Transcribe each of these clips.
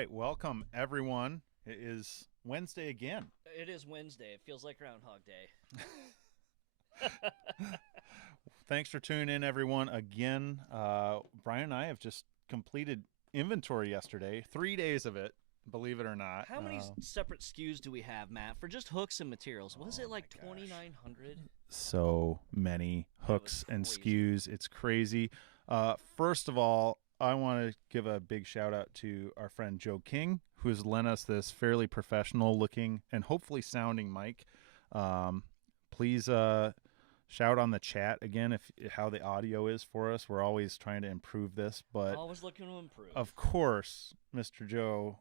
right, welcome everyone. It is Wednesday again. It is Wednesday. It feels like Groundhog Day. Thanks for tuning in, everyone. Again, Brian and I have just completed inventory yesterday. 3 days of it, believe it or not. How many separate SKUs do we have, Matt, for just hooks and materials? Was it like 2,900? So many hooks and crazy. SKUs. It's crazy. First of all, I want to give a big shout out to our friend Joe King, who has lent us this fairly professional looking and hopefully sounding mic. Please shout on the chat again if how the audio is for us. We're always trying to improve this, but Always looking to improve. of course, Mr. Joe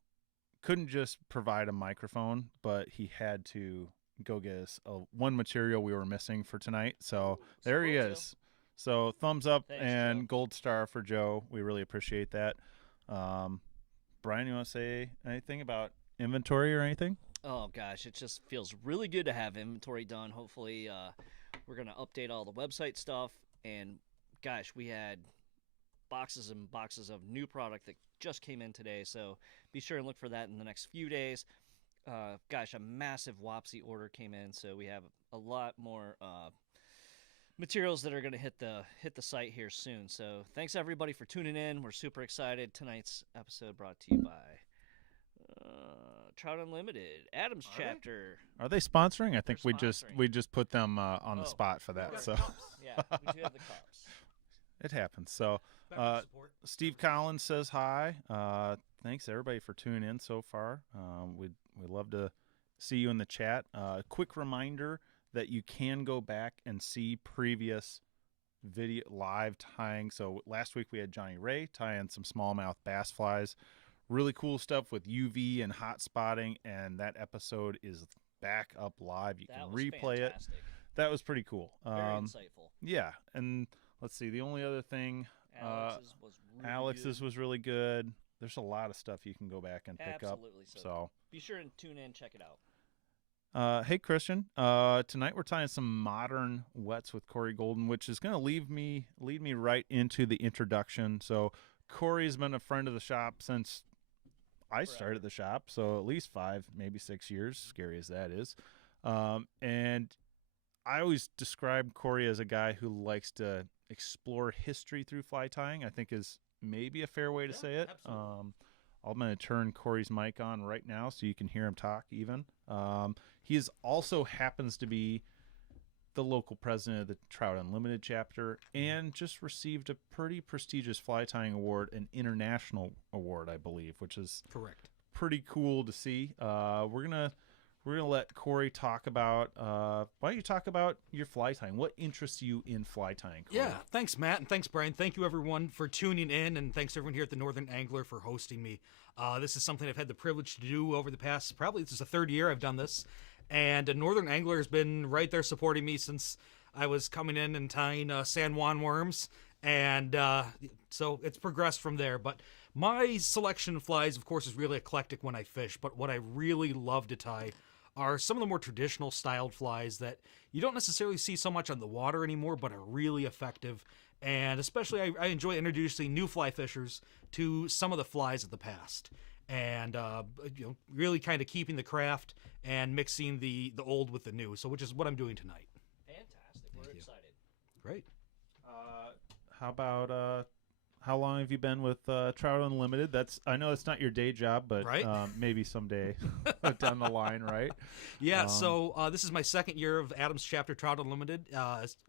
couldn't just provide a microphone, but he had to go get us one material we were missing for tonight. So there he is. So thumbs up. Thanks, and Joe. Gold star for Joe. We really appreciate that. Brian, you want to say anything about inventory or anything? Oh, gosh, it just feels really good to have inventory done. Hopefully we're going to update all the website stuff. And, gosh, we had boxes and boxes of new product that just came in today. So be sure and look for that in the next few days. Gosh, a massive Wapsi order came in. So we have a lot more materials that are going to hit the site here soon. So thanks everybody for tuning in. We're super excited. Tonight's episode brought to you by Trout Unlimited Adams Chapter. Are they sponsoring? I think They're we just put them on the spot for that. So Yeah, we do have the cups. it happens. So Steve Collins says hi. Thanks everybody for tuning in so far. We'd love to see you in the chat. Quick reminder that you can go back and see previous video live tying. So last week we had Johnny Ray tying some smallmouth bass flies. Really cool stuff with UV and hot spotting, and that episode is back up live. You can replay fantastic. it. That was pretty cool. Very insightful. Yeah, and let's see. The only other thing, Alex's was really good. There's a lot of stuff you can go back and pick up. Absolutely. So be sure and tune in, check it out. Hey, Christian. Tonight we're tying some modern wets with Cory Golden, which is going to lead me right into the introduction. So Cory's been a friend of the shop since I started the shop, so at least 5, maybe 6 years, scary as that is. And I always describe Cory as a guy who likes to explore history through fly tying, I think is maybe a fair way to say it. I'm going to turn Cory's mic on right now so you can hear him talk even. He also happens to be the local president of the Trout Unlimited Chapter and just received a pretty prestigious fly tying award, an international award, I believe, which is correct. Pretty cool to see. We're gonna let Cory talk about. Why don't you talk about your fly tying? What interests you in fly tying, Cory? Yeah, thanks, Matt, and thanks, Brian. Thank you, everyone, for tuning in, and thanks everyone here at the Northern Angler for hosting me. This is something I've had the privilege to do over the past, probably this is the 3rd year I've done this, and Northern Angler has been right there supporting me since I was coming in and tying San Juan worms, and so it's progressed from there. But my selection of flies, of course, is really eclectic when I fish, but what I really love to tie are some of the more traditional styled flies that you don't necessarily see so much on the water anymore, but are really effective. And especially I enjoy introducing new fly fishers to some of the flies of the past. And really kind of keeping the craft and mixing the old with the new. So which is what I'm doing tonight. Fantastic. We're excited. Great. How about how long have you been with Trout Unlimited? I know it's not your day job, but right? Maybe someday down the line, right? Yeah, so this is my 2nd year of Adams Chapter Trout Unlimited,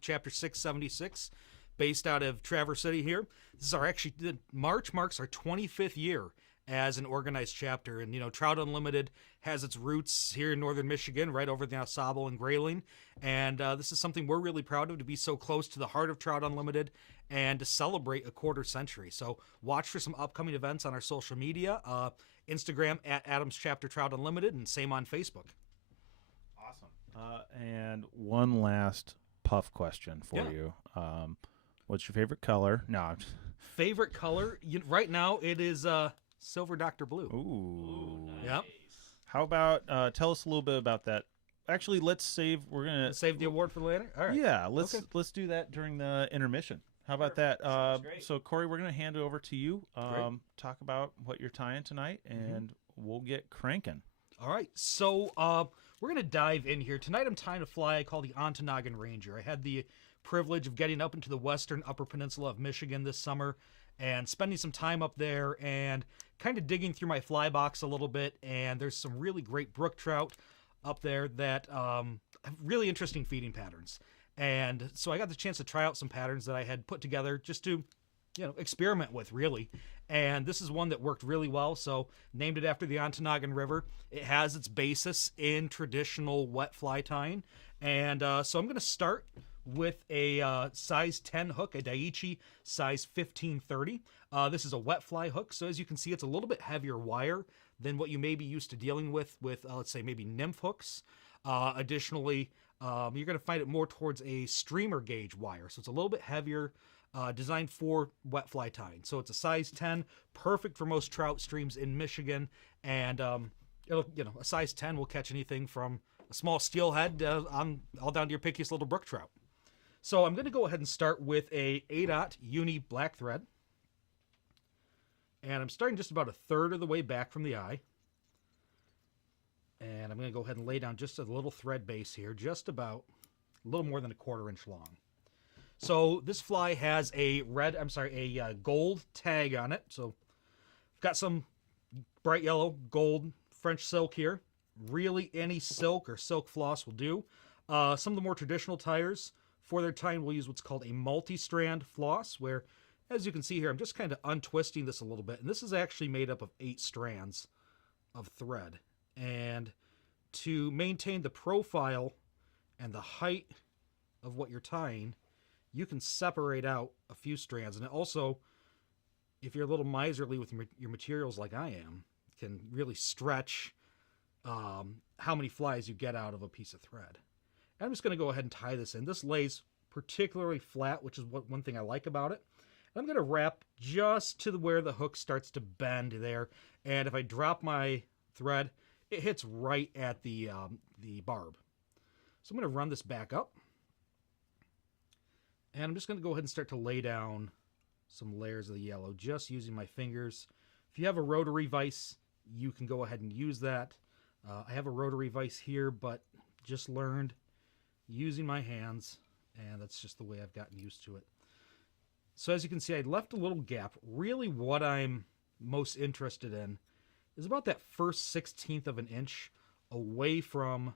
Chapter 676, based out of Traverse City here. This is March marks our 25th year as an organized chapter. And, Trout Unlimited has its roots here in northern Michigan, right over the Ausable and Grayling. And this is something we're really proud of, to be so close to the heart of Trout Unlimited and to celebrate a quarter century. So watch for some upcoming events on our social media, Instagram at Adams Chapter Trout Unlimited, and same on Facebook. Awesome. And one last puff question for you. What's your favorite color? No. Favorite color? Right now it is Silver Dr. Blue. Ooh. Nice. Yep. How about tell us a little bit about that? Actually, we're gonna save the award for later. All right. Yeah, let's do that during the intermission. How about that? Sounds great. So, Cory, we're going to hand it over to you. Great. Talk about what you're tying tonight, and we'll get cranking. All right, so we're going to dive in here. Tonight I'm tying a fly I call the Ontonagon Ranger. I had the privilege of getting up into the western upper peninsula of Michigan this summer and spending some time up there and kind of digging through my fly box a little bit, and there's some really great brook trout up there that have really interesting feeding patterns. And so I got the chance to try out some patterns that I had put together just to, experiment with, really. And this is one that worked really well, so named it after the Ontonagon River. It has its basis in traditional wet fly tying. And so I'm going to start with a size 10 hook, a Daiichi size 1530. This is a wet fly hook, so as you can see, it's a little bit heavier wire than what you may be used to dealing with let's say, maybe nymph hooks. Additionally, you're going to find it more towards a streamer gauge wire, so it's a little bit heavier, designed for wet fly tying. So it's a size 10, perfect for most trout streams in Michigan, and a size 10 will catch anything from a small steelhead all down to your pickiest little brook trout. So I'm going to go ahead and start with a 8/0 uni black thread, and I'm starting just about a third of the way back from the eye. And I'm going to go ahead and lay down just a little thread base here, just about a little more than a 1/4 inch long. So this fly has a gold tag on it. So I've got some bright yellow gold French silk here. Really, any silk or silk floss will do. Some of the more traditional tyers, for their tying, will use what's called a multi-strand floss, where, as you can see here, I'm just kind of untwisting this a little bit. And this is actually made up of 8 strands of thread. And to maintain the profile and the height of what you're tying, you can separate out a few strands. And it also, if you're a little miserly with your materials like I am, can really stretch how many flies you get out of a piece of thread. And I'm just going to go ahead and tie this in. This lays particularly flat, which is one thing I like about it. And I'm going to wrap just to where the hook starts to bend there. And if I drop my thread, it hits right at the barb. So I'm going to run this back up. And I'm just going to go ahead and start to lay down some layers of the yellow, just using my fingers. If you have a rotary vise, you can go ahead and use that. I have a rotary vise here, but just learned using my hands, and that's just the way I've gotten used to it. So as you can see, I left a little gap. Really what I'm most interested in is about that first 1/16 of an inch away from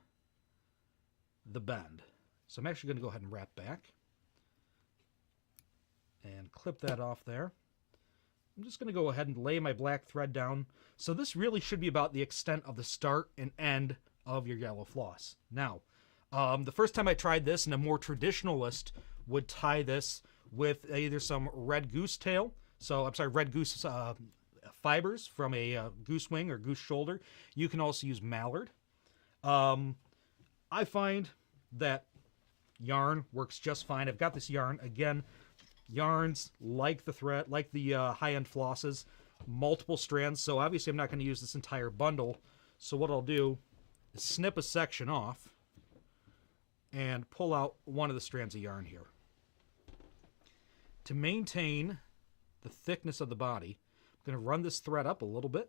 the bend. So I'm actually going to go ahead and wrap back and clip that off there. I'm just going to go ahead and lay my black thread down. So this really should be about the extent of the start and end of your yellow floss. Now, the first time I tried this, and a more traditionalist would tie this with either some red goose fibers from a goose wing or goose shoulder. You can also use mallard. I find that yarn works just fine. I've got this yarn. Again, yarns like the thread, like the high-end flosses, multiple strands. So obviously I'm not going to use this entire bundle. So what I'll do is snip a section off and pull out one of the strands of yarn here. To maintain the thickness of the body, I'm going to run this thread up a little bit.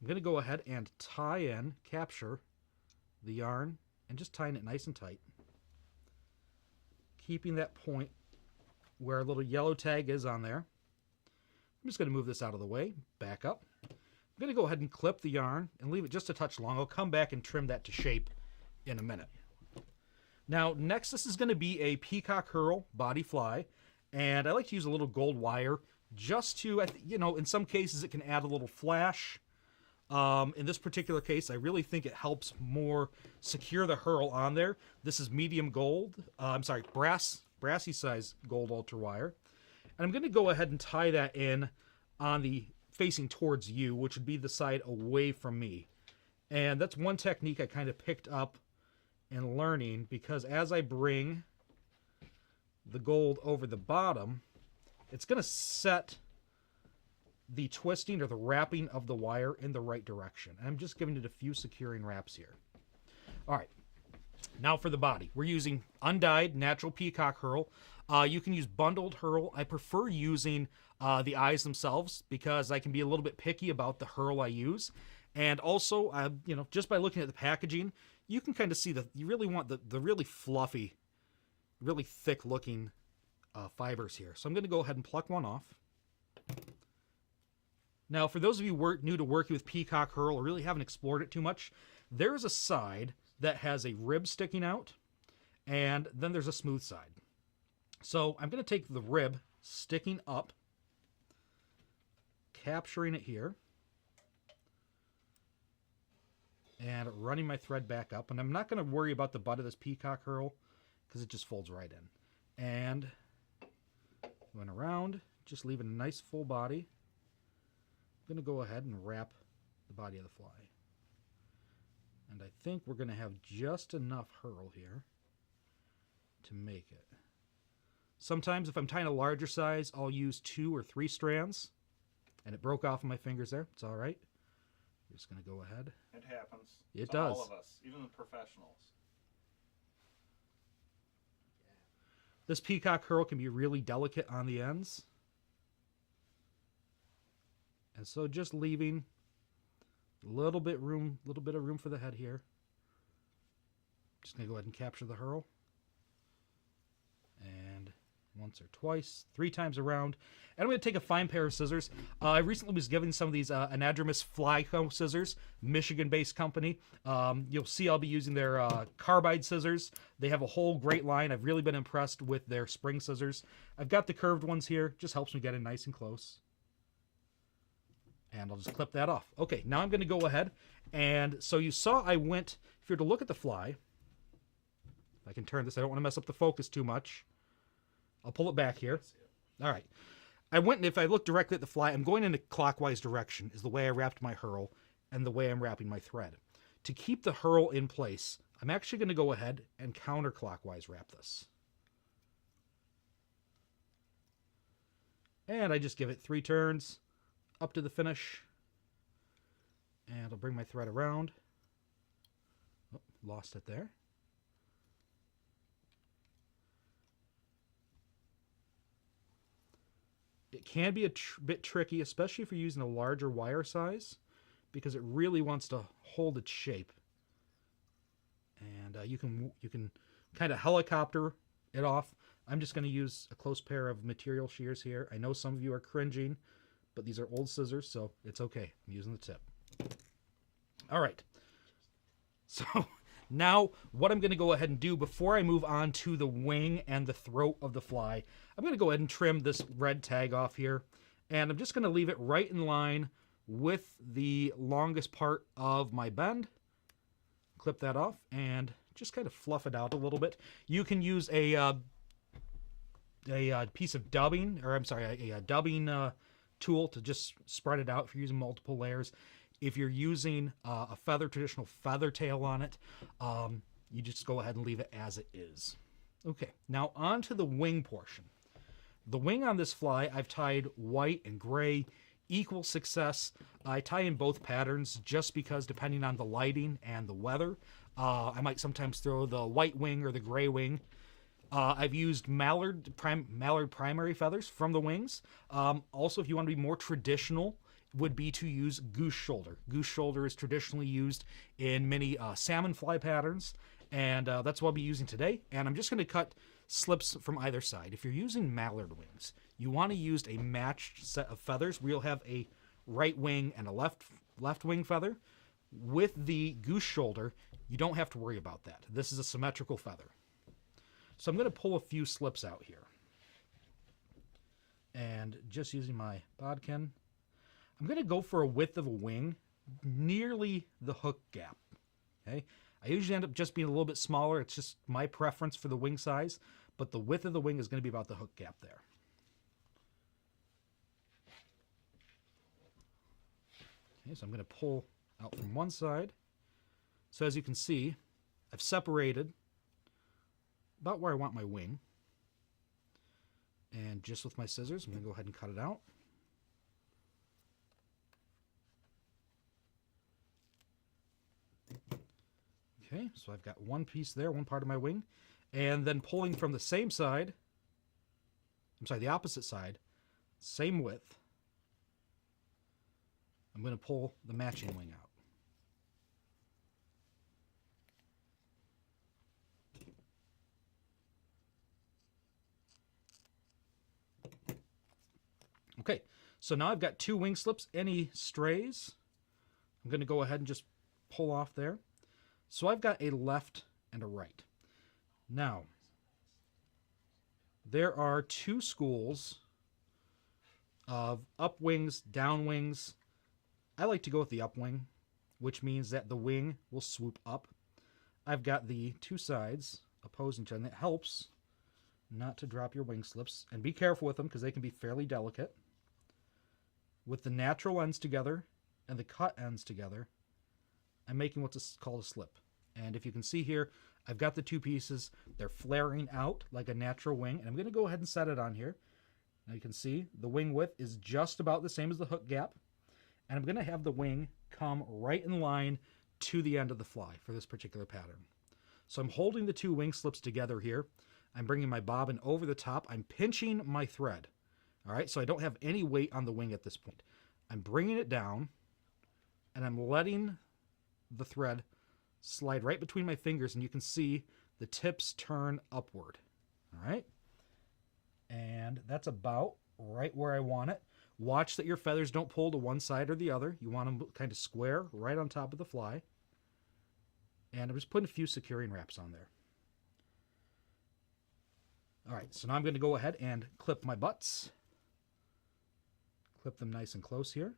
I'm going to go ahead and capture the yarn, and just tying it nice and tight. Keeping that point where a little yellow tag is on there. I'm just going to move this out of the way, back up. I'm going to go ahead and clip the yarn and leave it just a touch long. I'll come back and trim that to shape in a minute. Now, next, this is going to be a Peacock Hurl body fly, and I like to use a little gold wire just to, in some cases it can add a little flash. In this particular case, I really think it helps more secure the Hurl on there. This is medium gold, brassy size gold ultra wire. And I'm going to go ahead and tie that in on the facing towards you, which would be the side away from me. And that's one technique I kind of picked up in learning, because as I bring the gold over the bottom, it's going to set the twisting or the wrapping of the wire in the right direction. And I'm just giving it a few securing wraps here. All right. Now for the body. We're using undyed natural Peacock Hurl. You can use bundled Hurl. I prefer using the eyes themselves because I can be a little bit picky about the Hurl I use. And also, just by looking at the packaging, you can kind of see that you really want the really fluffy, really thick looking fibers here. So I'm going to go ahead and pluck one off. Now, for those of you new to working with Peacock Hurl or really haven't explored it too much, there's a side that has a rib sticking out, and then there's a smooth side. So I'm going to take the rib sticking up, capturing it here, and running my thread back up. And I'm not going to worry about the butt of this Peacock Hurl because it just folds right in. And going around, just leaving a nice full body. I'm going to go ahead and wrap the body of the fly. And I think we're going to have just enough Hurl here to make it. Sometimes if I'm tying a larger size, I'll use 2 or 3 strands. And it broke off of my fingers there. It's all right. I'm just going to go ahead. It happens. It to does. all of us, even the professionals. This Peacock Hurl can be really delicate on the ends. And so just leaving a little bit of room for the head here. Just going to go ahead and capture the Hurl. And once or twice, 3 times around. And I'm going to take a fine pair of scissors. I recently was given some of these anadromous fly comb scissors, Michigan-based company. You'll see I'll be using their carbide scissors. They have a whole great line. I've really been impressed with their spring scissors. I've got the curved ones here. Just helps me get in nice and close. And I'll just clip that off. Okay, now I'm going to go ahead. And so you saw I went, if you were to look at the fly, if I can turn this, I don't want to mess up the focus too much. I'll pull it back here. All right. I went, and if I look directly at the fly, I'm going in a clockwise direction is the way I wrapped my Hurl and the way I'm wrapping my thread. To keep the Hurl in place, I'm actually going to go ahead and counterclockwise wrap this. And I just give it 3 turns up to the finish. And I'll bring my thread around. Oh, lost it there. It can be a bit tricky, especially if you're using a larger wire size, because it really wants to hold its shape. And you can kind of helicopter it off. I'm just going to use a close pair of material shears here. I know some of you are cringing, but these are old scissors, so it's okay. I'm using the tip. All right. So now what I'm going to go ahead and do before I move on to the wing and the throat of the fly, I'm going to go ahead and trim this red tag off here. And I'm just going to leave it right in line with the longest part of my bend. Clip that off and just kind of fluff it out a little bit. You can use a piece of dubbing, or I'm sorry, a dubbing tool to just spread it out if you're using multiple layers. If you're using a traditional feather tail on it, you just go ahead and leave it as it is. Okay, now on to the wing portion. The wing on this fly, I've tied white and gray, equal success. I tie in both patterns just because depending on the lighting and the weather, I might sometimes throw the white wing or the gray wing. I've used Mallard primary feathers from the wings. Also, if you want to be more traditional, would be to use Goose Shoulder. Goose Shoulder is traditionally used in many salmon fly patterns, and that's what I'll be using today. And I'm just going to cut slips from either side. If you're using mallard wings, you want to use a matched set of feathers where you'll have a right wing and a left wing feather. With the Goose Shoulder, you don't have to worry about that. This is a symmetrical feather. So I'm going to pull a few slips out here. And just using my bodkin, I'm going to go for a width of a wing nearly the hook gap. Okay, I usually end up just being a little bit smaller. It's just my preference for the wing size, but the width of the wing is going to be about the hook gap there. Okay, so I'm going to pull out from one side. So as you can see, I've separated about where I want my wing. And just with my scissors, I'm going to go ahead and cut it out. Okay, so I've got one piece there, one part of my wing, and then pulling from the same side, I'm sorry, the opposite side, same width, I'm going to pull the matching wing out. Okay, so now I've got 2 wing slips. Any strays, I'm going to go ahead and just pull off there. So I've got a left and a right. Now, there are 2 schools of up wings, down wings. I like to go with the up wing, which means that the wing will swoop up. I've got the 2 sides opposing each other, and it helps not to drop your wing slips. And be careful with them because they can be fairly delicate. With the natural ends together and the cut ends together, I'm making what's called a slip. And if you can see here, I've got the 2 pieces. They're flaring out like a natural wing. And I'm going to go ahead and set it on here. Now you can see the wing width is just about the same as the hook gap. And I'm going to have the wing come right in line to the end of the fly for this particular pattern. So I'm holding the 2 wing slips together here. I'm bringing my bobbin over the top. I'm pinching my thread. All right, so I don't have any weight on the wing at this point. I'm bringing it down, and I'm letting the thread slide right between my fingers, and you can see the tips turn upward. All right, and that's about right where I want it. Watch that your feathers don't pull to one side or the other. You want them kind of square right on top of the fly. And I'm just putting a few securing wraps on there. All right, so now I'm going to go ahead and clip my butts. Clip them nice and close here.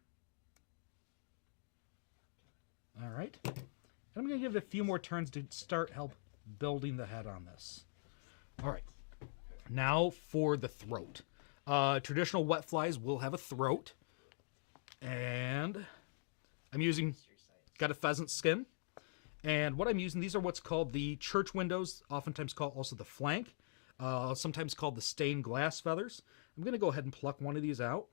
All right. And I'm going to give it a few more turns to help building the head on this. All right. Now for the throat. Traditional wet flies will have a throat. And I'm got a pheasant skin. And what I'm using, these are what's called the church windows, oftentimes called also the flank, sometimes called the stained glass feathers. I'm going to go ahead and pluck one of these out.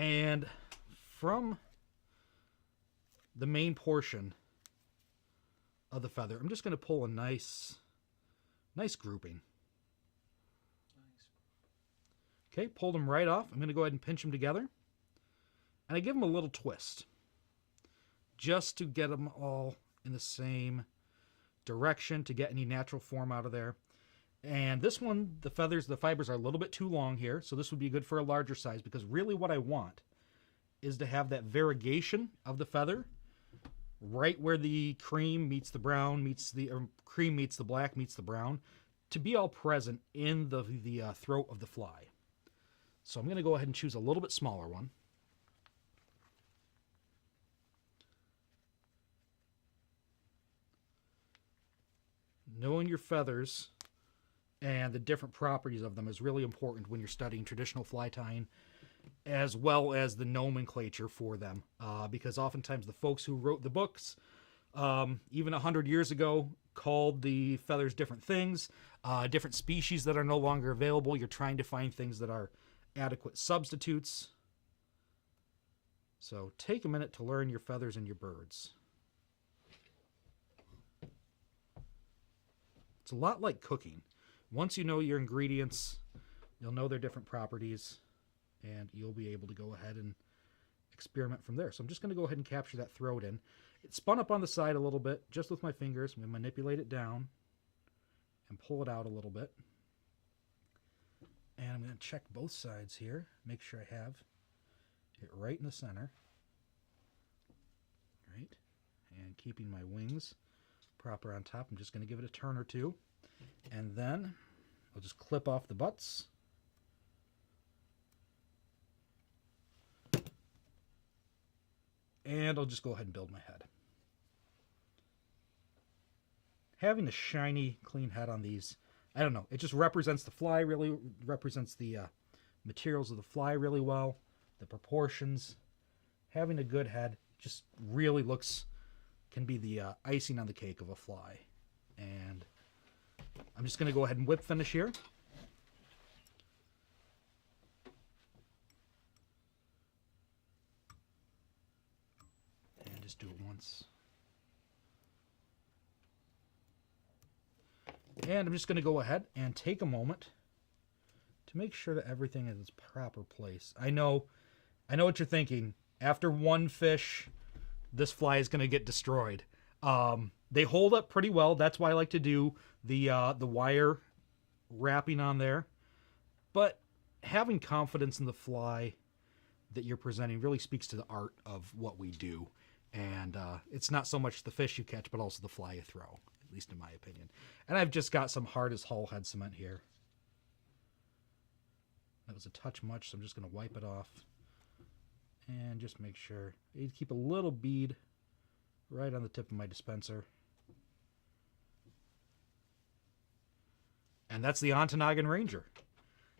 And from the main portion of the feather, I'm just going to pull a nice grouping. Okay, pulled them right off. I'm going to go ahead and pinch them together. And I give them a little twist, just to get them all in the same direction, to get any natural form out of there. And this one, the fibers are a little bit too long here, so this would be good for a larger size, because really what I want is to have that variegation of the feather right where the cream meets the brown, cream meets the black, meets the brown, to be all present in the throat of the fly. So I'm going to go ahead and choose a little bit smaller one. Knowing your feathers and the different properties of them is really important when you're studying traditional fly tying, as well as the nomenclature for them. Because oftentimes the folks who wrote the books, even 100 years ago, called the feathers different things, different species that are no longer available. You're trying to find things that are adequate substitutes. So take a minute to learn your feathers and your birds. It's a lot like cooking. Once you know your ingredients, you'll know their different properties, and you'll be able to go ahead and experiment from there. So I'm just going to go ahead and capture that throat in. It spun up on the side a little bit, just with my fingers. I'm going to manipulate it down and pull it out a little bit. And I'm going to check both sides here, make sure I have it right in the center. Right, and keeping my wings proper on top. I'm just going to give it a turn or two, and then I'll just clip off the butts. And I'll just go ahead and build my head. Having a shiny, clean head on these, I don't know, it just represents the fly really, represents the materials of the fly really well, the proportions. Having a good head just really can be the icing on the cake of a fly. And I'm just going to go ahead and whip finish here. just do it once. And I'm just going to go ahead and take a moment to make sure that everything is in its proper place. I know what you're thinking. After one fish, this fly is going to get destroyed. They hold up pretty well. That's why I like to do the wire wrapping on there. But having confidence in the fly that you're presenting really speaks to the art of what we do. And it's not so much the fish you catch, but also the fly you throw, at least in my opinion. And I've just got some hard as hull head cement here. That was a touch much, so I'm just going to wipe it off. And just make sure. You keep a little bead right on the tip of my dispenser. And that's the Ontonagon Ranger.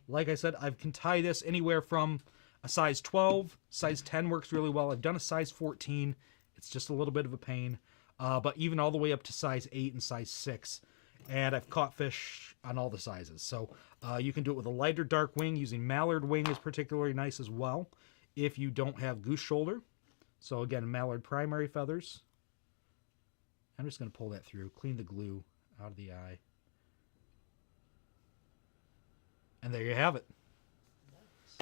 Like I said, I can tie this anywhere from a size 12, size 10 works really well. I've done a size 14. It's just a little bit of a pain. But even all the way up to size 8 and size 6. And I've caught fish on all the sizes. So you can do it with a lighter dark wing. Using mallard wing is particularly nice as well if you don't have goose shoulder. So again, mallard primary feathers. I'm just going to pull that through, clean the glue out of the eye. And there you have it.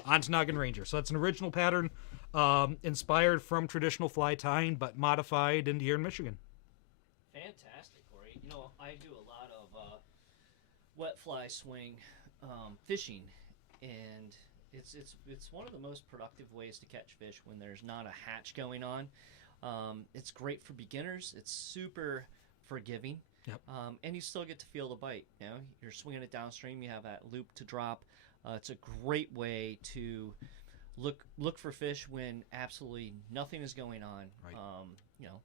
Ontonagon Ranger. So that's an original pattern inspired from traditional fly tying, but modified into here in Michigan. Fantastic, Cory. You know, I do a lot of wet fly swing fishing, and it's one of the most productive ways to catch fish when there's not a hatch going on. It's great for beginners. It's super forgiving. Yep. And you still get to feel the bite. You know, you're swinging it downstream. You have that loop to drop. It's a great way to look for fish when absolutely nothing is going on. Right. You know,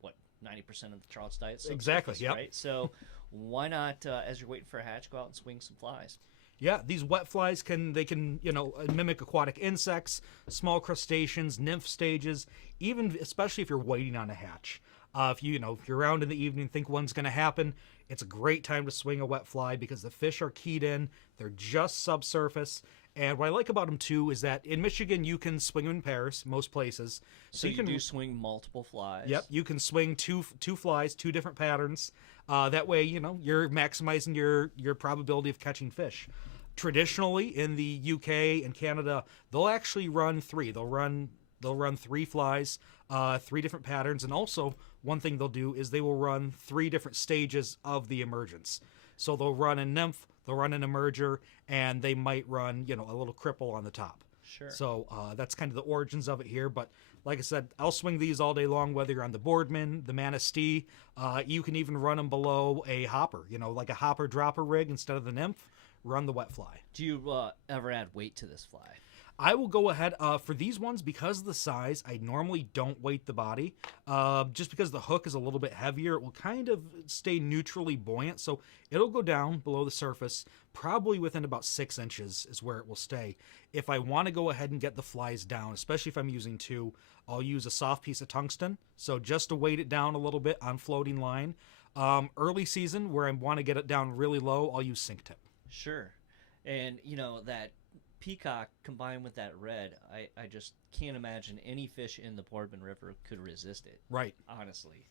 what 90% of the trout's diet. So Exactly. surface, Yep. Right. So why not, as you're waiting for a hatch, go out and swing some flies? Yeah, these wet flies can mimic aquatic insects, small crustaceans, nymph stages, even especially if you're waiting on a hatch. If you're around in the evening, think one's going to happen, it's a great time to swing a wet fly because the fish are keyed in. They're just subsurface. And what I like about them, too, is that in Michigan, you can swing them in pairs, most places. So you can do swing multiple flies. Yep, you can swing two flies, two different patterns. That way, you're maximizing your probability of catching fish. Traditionally, in the UK and Canada, they'll actually run three. They'll run 3 flies, 3 different patterns, and also one thing they'll do is they will run 3 different stages of the emergence. So they'll run a nymph, they'll run an emerger, and they might run a little cripple on the top. Sure. So that's kind of the origins of it here. But like I said, I'll swing these all day long, whether you're on the Boardman, the Manistee. You can even run them below a hopper, like a hopper dropper rig instead of the nymph. Run the wet fly. Do you ever add weight to this fly? I will go ahead for these ones because of the size. I normally don't weight the body, just because the hook is a little bit heavier. It will kind of stay neutrally buoyant, so it'll go down below the surface. Probably within about 6 inches is where it will stay. If I want to go ahead and get the flies down, especially if I'm using 2, I'll use a soft piece of tungsten. So just to weight it down a little bit on floating line. Early season, where I want to get it down really low, I'll use sink tip. Sure. And, that Peacock combined with that red, I just can't imagine any fish in the Boardman River could resist it. Right. Honestly.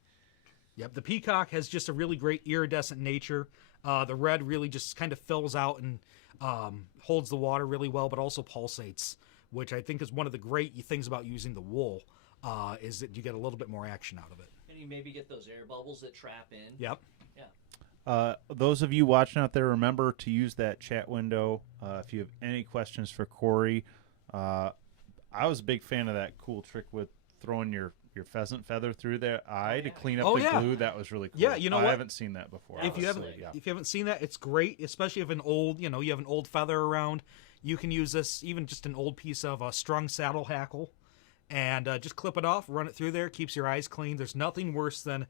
Yep. The Peacock has just a really great iridescent nature. The red really just kind of fills out and holds the water really well, but also pulsates, which I think is one of the great things about using the wool, is that you get a little bit more action out of it. And you maybe get those air bubbles that trap in. Yep. Yeah. Those of you watching out there, remember to use that chat window if you have any questions for Cory. I was a big fan of that cool trick with throwing your pheasant feather through their eye to clean up the glue. That was really cool. Yeah, you know what? I haven't seen that before. If you haven't seen that, it's great, especially if you have an old feather around. You can use this, even just an old piece of strung saddle hackle, and just clip it off, run it through there, keeps your eyes clean. There's nothing worse than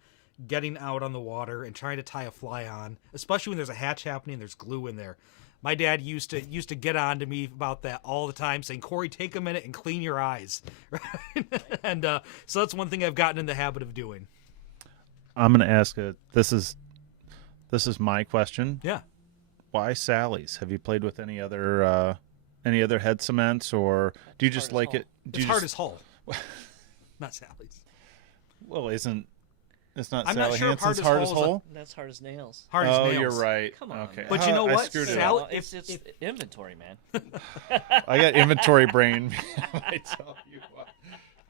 getting out on the water and trying to tie a fly on, especially when there's a hatch happening and there's glue in there. My dad used to get on to me about that all the time, saying, "Cory, take a minute and clean your eyes." And so that's one thing I've gotten in the habit of doing. I'm going to ask this is my question. Yeah. Why Sally's? Have you played with any other head cements, or do you just like it? It's hard as Hull. Not Sally's. Well, it's not I'm not Sally sure if Hansen's Hard Hard as as Hole is a- Hole? That's hard as nails. Hard as Oh, nails. you're right. Come on, Okay. man. But you know I what? screwed it Sally- up. It's inventory, man. I got inventory brain. I tell you what,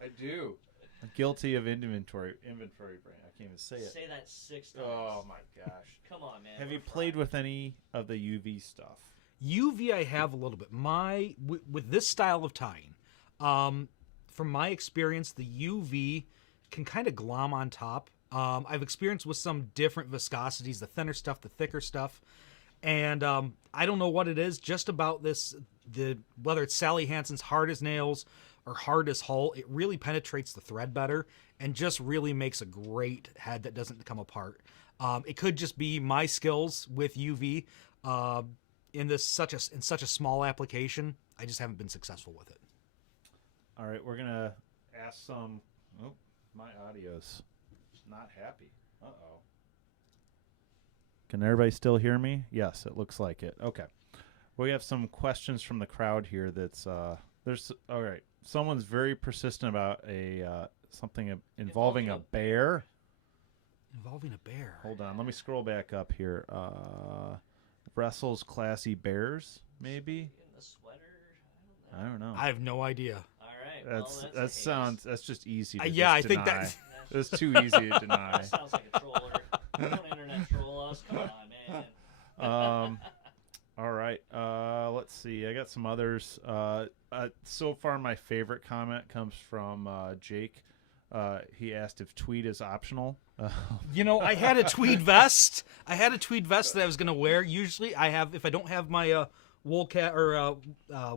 I do. I'm guilty of inventory brain. I can't even say it. Say that 6 times. Oh my gosh. Come on, man. Have we're you played fine. with any of the UV stuff? UV I have a little bit. With this style of tying, from my experience, the UV can kind of glom on top. I've experienced with some different viscosities, the thinner stuff, the thicker stuff, and I don't know what it is. Just about this, whether it's Sally Hansen's Hard as Nails or Hard as Hull, it really penetrates the thread better and just really makes a great head that doesn't come apart. It could just be my skills with UV. In such a small application, I just haven't been successful with it. All right, we're gonna ask some. Oh, my audio's not happy. Uh-oh. Can everybody still hear me? Yes, it looks like it. Okay. We have some questions from the crowd here. That's there's all right. Someone's very persistent about something involving a bear. Involving a bear. Hold on, let me scroll back up here. Wrestles classy bears, maybe. In the sweater? I don't know. I have no idea. All right. Well, That's just easy to Yeah, I just think deny. that. It's too easy to deny. That sounds like a troller. Don't internet troll us. Come on, man. All right. Let's see. I got some others. So far, my favorite comment comes from Jake. He asked if tweed is optional. I had a tweed vest. That I was going to wear. Usually, if I don't have my wool cap or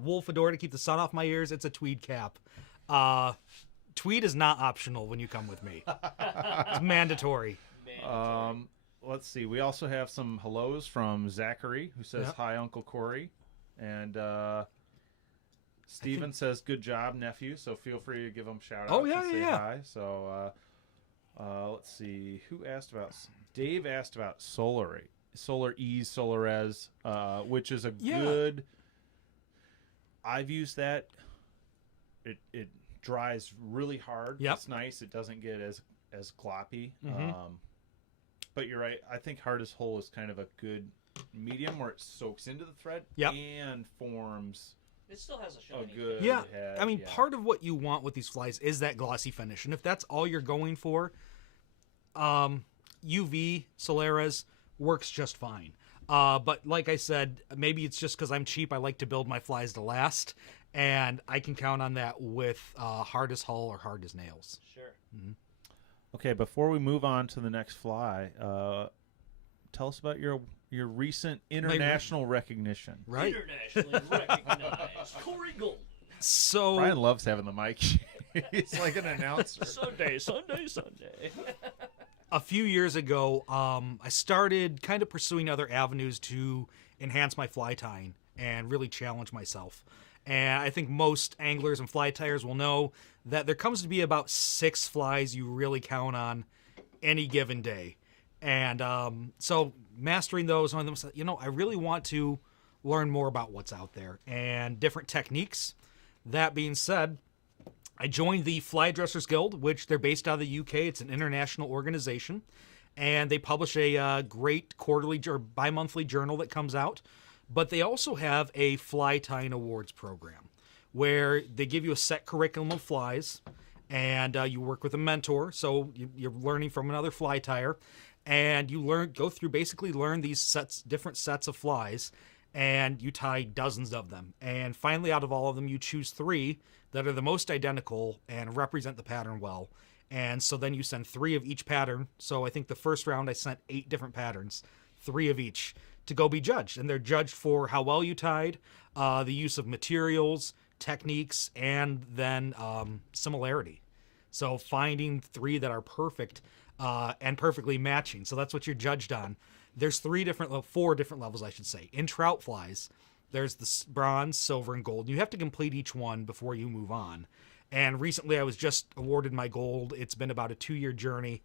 wool fedora to keep the sun off my ears, it's a tweed cap. Tweed is not optional when you come with me. It's mandatory. Let's see. We also have some hellos from Zachary, who says, Yep. "Hi, Uncle Cory," and Steven says, "Good job, nephew." So feel free to give him shout outs. Oh, yeah, and say yeah. hi. So let's see. Who asked about? Dave asked about Solar Ease, Solarez, which is a good. I've used that. It dries really hard. Yep. It's nice. It doesn't get as gloppy. Mhm. But you're right. I think Hard as Whole is kind of a good medium where it soaks into the thread Yep. and forms It still has a a shiny good Yeah, head. I mean, part of what you want with these flies is that glossy finish, and if that's all you're going for, UV Solaris works just fine. But like I said, maybe it's just because I'm cheap. I like to build my flies to last, and I can count on that with Hard as Hull or Hard as Nails. Sure. Okay, before we move on to the next fly, tell us about your recent international recognition. Right. Internationally recognized Cory Golden. So Brian loves having the mic. He's like an announcer. Sunday. a few years ago, I started kind of pursuing other avenues to enhance my fly tying and really challenge myself. And I think most anglers and fly tyers will know that there comes to be about 6 flies you really count on any given day. And so mastering those, one of them said, I really want to learn more about what's out there and different techniques. That being said, I joined the Fly Dressers Guild, which they're based out of the UK. It's an international organization, and they publish a great quarterly or bi-monthly journal that comes out. But they also have a fly tying awards program where they give you a set curriculum of flies, and you work with a mentor. So you're learning from another fly tyer, and you learn these different sets of flies, and you tie dozens of them. And finally, out of all of them, you choose 3 that are the most identical and represent the pattern well. And so then you send 3 of each pattern. So I think the first round I sent 8 different patterns, 3 of each, to go be judged. And they're judged for how well you tied, the use of materials, techniques, and then similarity. So finding 3 that are perfect and perfectly matching. So that's what you're judged on. There's 4 different levels, I should say. In trout flies, there's the bronze, silver, and gold. You have to complete each one before you move on. And recently I was just awarded my gold. It's been about a 2-year journey.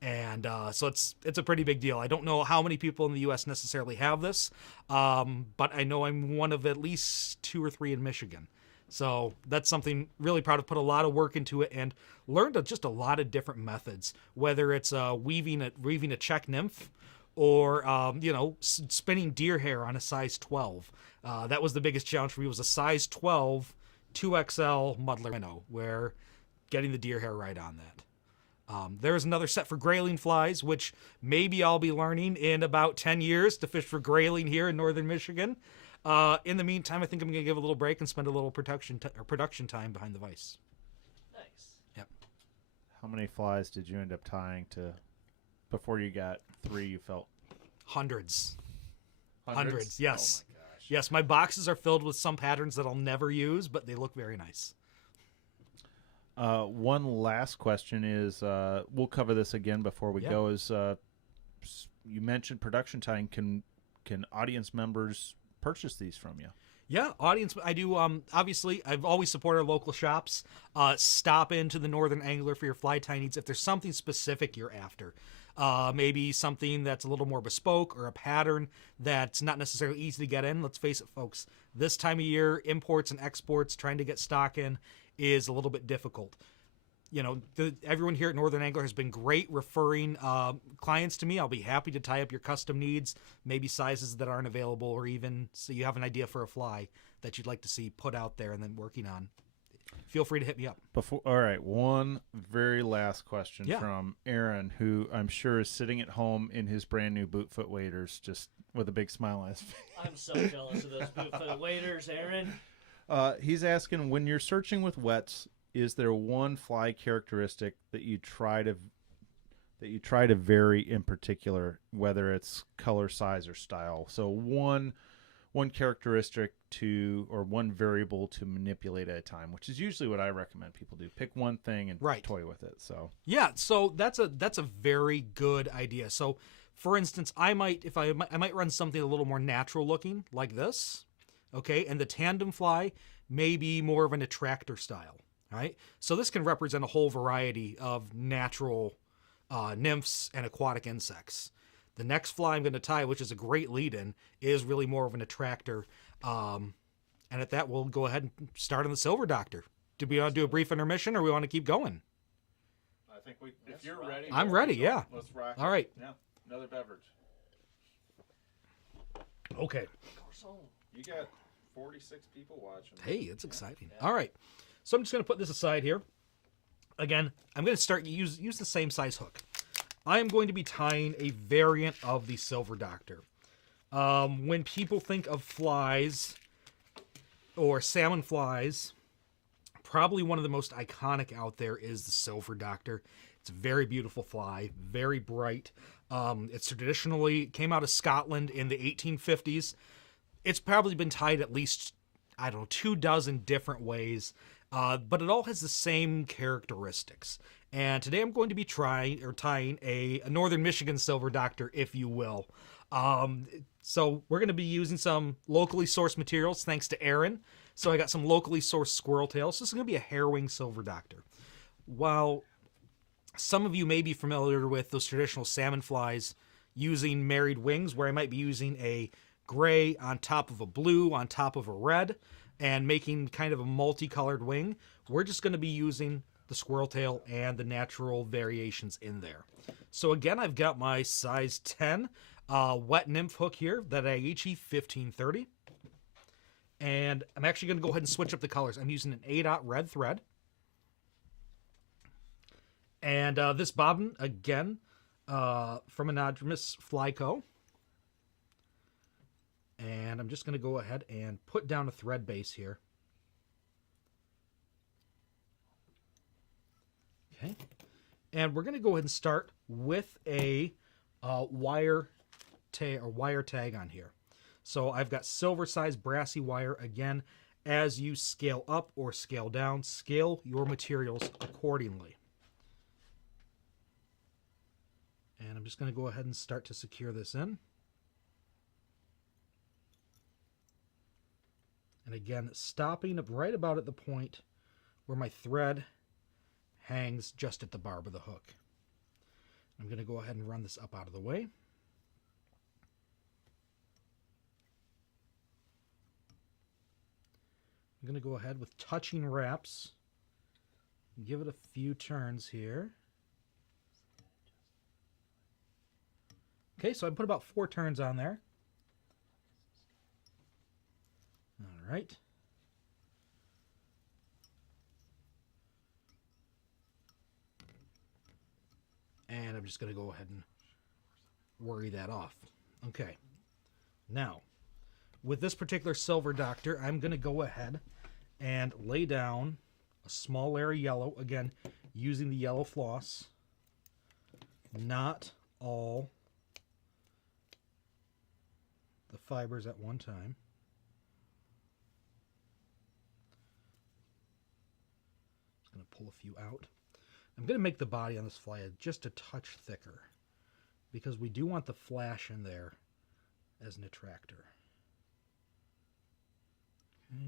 And so it's a pretty big deal. I don't know how many people in the U.S. necessarily have this, but I know I'm one of at least 2 or 3 in Michigan. So that's something really proud of. Put a lot of work into it and learned just a lot of different methods, whether it's weaving a check nymph or spinning deer hair on a size 12. That was the biggest challenge for me, was a size 12 2XL muddler minnow, where getting the deer hair right on that. There's another set for grayling flies, which maybe I'll be learning in about 10 years to fish for grayling here in northern Michigan. In the meantime, I think I'm going to give a little break and spend a little production time behind the vise. Nice. Yep. How many flies did you end up tying to before you got 3 you felt? Hundreds. Hundreds? Yes. Oh my gosh. Yes, my boxes are filled with some patterns that I'll never use, but they look very nice. One last question is, we'll cover this again before we go, is you mentioned production tying. Can audience members purchase these from you? Yeah, audience, I do. Obviously, I've always supported our local shops. Stop into the Northern Angler for your fly tie needs. If there's something specific you're after, maybe something that's a little more bespoke or a pattern that's not necessarily easy to get in. Let's face it, folks, this time of year, imports and exports, trying to get stock in is a little bit difficult. You know, everyone here at Northern Angler has been great referring clients to me. I'll be happy to tie up your custom needs, maybe sizes that aren't available, or even so you have an idea for a fly that you'd like to see put out there and then working on. Feel free to hit me up. All right, one very last question from Aaron, who I'm sure is sitting at home in his brand new Bootfoot waders, just with a big smile on his face. I'm so jealous of those Bootfoot waders, Aaron. He's asking, when you're searching with wets, is there one fly characteristic that you try to vary in particular, whether it's color, size, or style? So one characteristic or one variable to manipulate at a time, which is usually what I recommend people do. Pick one thing and toy with it. So yeah, so that's a very good idea. So for instance, I might run something a little more natural looking like this, okay, and the tandem fly may be more of an attractor style. Right, so this can represent a whole variety of natural nymphs and aquatic insects. The next fly I'm going to tie, which is a great lead-in, is really more of an attractor. And at that, we'll go ahead and start on the Silver Doctor. Do we want to do a brief intermission, or we want to keep going? I think if you're ready. I'm ready, yeah. Let's rock. All right. Yeah, another beverage. Okay. You got 46 people watching. Hey, it's exciting. Yeah. All right. So I'm just going to put this aside here. Again, I'm going to use the same size hook. I am going to be tying a variant of the Silver Doctor. When people think of flies or salmon flies, probably one of the most iconic out there is the Silver Doctor. It's a very beautiful fly, very bright. It's traditionally came out of Scotland in the 1850s. It's probably been tied at least, 24 different ways. But it all has the same characteristics. And today I'm going to be tying a Northern Michigan Silver Doctor, if you will. So we're going to be using some locally sourced materials, thanks to Aaron. So I got some locally sourced squirrel tails. This is going to be a hair-wing Silver Doctor. While some of you may be familiar with those traditional salmon flies using married wings, where I might be using a gray on top of a blue on top of a red, and making kind of a multicolored wing, we're just going to be using the squirrel tail and the natural variations in there. So again, I've got my size 10 wet nymph hook here, that Aichi 1530. And I'm actually going to go ahead and switch up the colors. I'm using an 8/0 red thread. And this bobbin, again, from Anadromous Fly Co. And I'm just going to go ahead and put down a thread base here. Okay. And we're going to go ahead and start with a wire tag on here. So I've got silver size brassy wire. Again, as you scale up or scale down, scale your materials accordingly. And I'm just going to go ahead and start to secure this in. And again, stopping up right about at the point where my thread hangs just at the barb of the hook. I'm going to go ahead and run this up out of the way. I'm I'm going to go ahead with touching wraps. Give it a few turns here. Okay, so I put about 4 turns on there. All right. And I'm just going to go ahead and worry that off. Okay. Now, with this particular Silver Doctor, I'm going to go ahead and lay down a small layer of yellow, again, using the yellow floss. Not all the fibers at one time. Just going to pull a few out. I'm going to make the body on this fly just a touch thicker because we do want the flash in there as an attractor. Okay.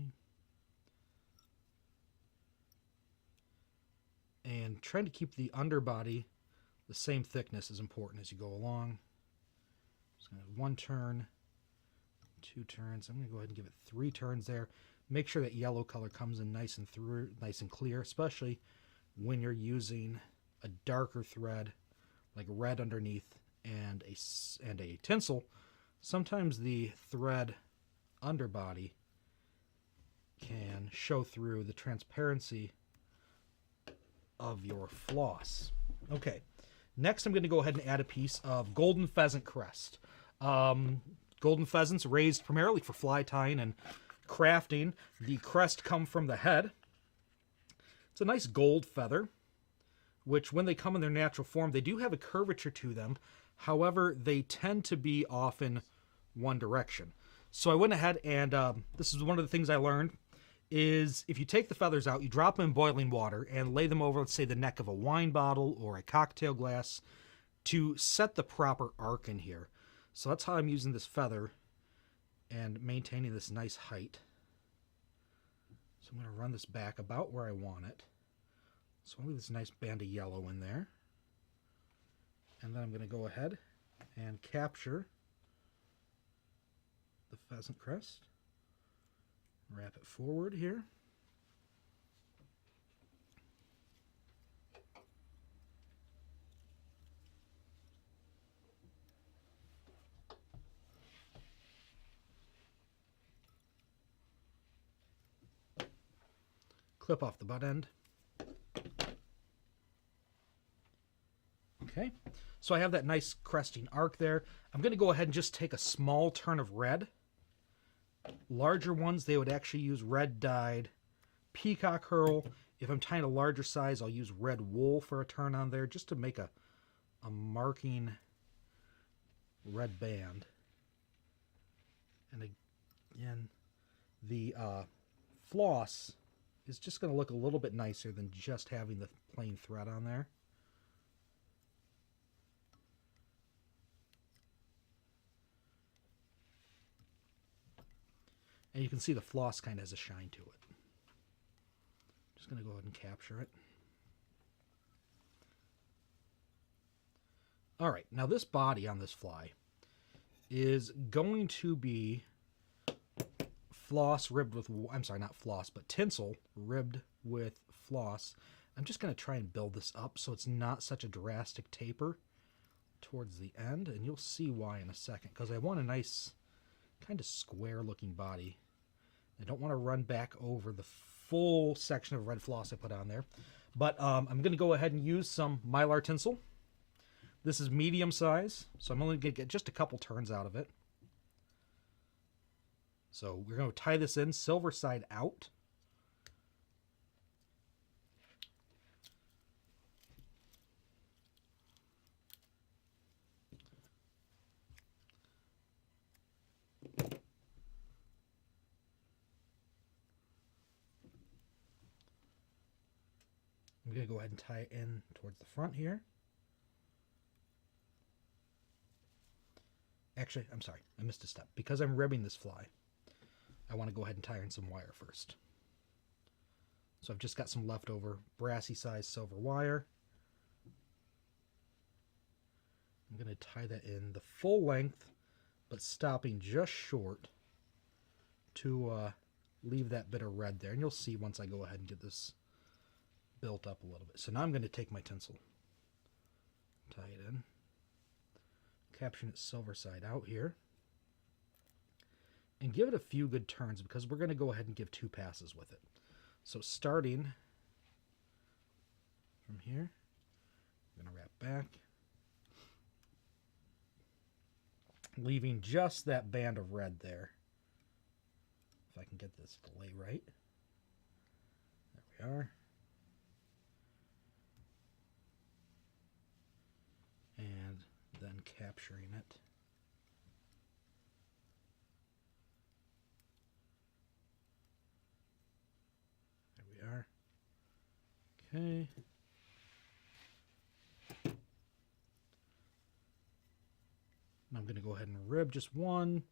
And trying to keep the underbody the same thickness is important as you go along. Just going to 1 turn, 2 turns. I'm going to go ahead and give it 3 turns there. Make sure that yellow color comes in nice and through, nice and clear, especially when you're using a darker thread like red underneath and a tinsel. Sometimes the thread underbody can show through the transparency of your floss. Okay, next I'm going to go ahead and add a piece of golden pheasant crest. Golden pheasants raised primarily for fly tying and crafting. The crest come from the head. It's a nice gold feather, which when they come in their natural form, they do have a curvature to them. However, they tend to be off in one direction. So I went ahead and this is one of the things I learned, is if you take the feathers out, you drop them in boiling water and lay them over, let's say, the neck of a wine bottle or a cocktail glass to set the proper arc in here. So that's how I'm using this feather and maintaining this nice height. So I'm going to run this back about where I want it. So I'll leave this nice band of yellow in there. And then I'm going to go ahead and capture the pheasant crest. Wrap it forward here. Clip off the butt end. Okay, so I have that nice cresting arc there. I'm going to go ahead and just take a small turn of red. Larger ones, they would actually use red dyed Peacock Hurl. If I'm tying a larger size, I'll use red wool for a turn on there just to make a marking red band. And again, the floss is just going to look a little bit nicer than just having the plain thread on there. And you can see the floss kind of has a shine to it. Just going to go ahead and capture it. All right, now this body on this fly is going to be floss ribbed with, I'm sorry, not floss, but tinsel ribbed with floss. I'm just going to try and build this up so it's not such a drastic taper towards the end, and you'll see why in a second, because I want a nice kind of square looking body. I don't want to run back over the full section of red floss I put on there, but I'm going to go ahead and use some Mylar tinsel. This is medium size, so I'm only going to get just a couple turns out of it. So we're going to tie this in silver side out. I'm going to go ahead and tie it in towards the front here. Actually, I'm sorry, I missed a step. Because I'm ribbing this fly, I want to go ahead and tie in some wire first. So I've just got some leftover brassy size silver wire. I'm going to tie that in the full length, but stopping just short to leave that bit of red there. And you'll see once I go ahead and get this built up a little bit. So now I'm going to take my tinsel, tie it in, caption it silver side out here, and give it a few good turns because we're going to go ahead and give 2 passes with it. So starting from here, I'm going to wrap back, leaving just that band of red there. If I can get this to lay right. There we are. And then capturing it. There we are. Okay. I'm going to go ahead and rib just 1,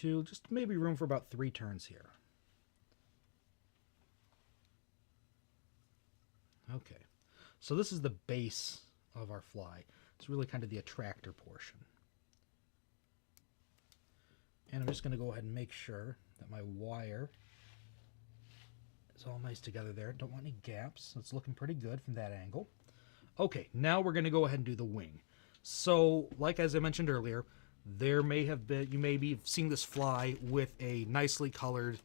2, just maybe room for about 3 turns here. Okay, so this is the base of our fly. It's really kind of the attractor portion. And I'm just going to go ahead and make sure that my wire is all nice together there. Don't want any gaps. It's looking pretty good from that angle. Okay, now we're going to go ahead and do the wing. So, like as I mentioned earlier, you may be seeing this fly with a nicely colored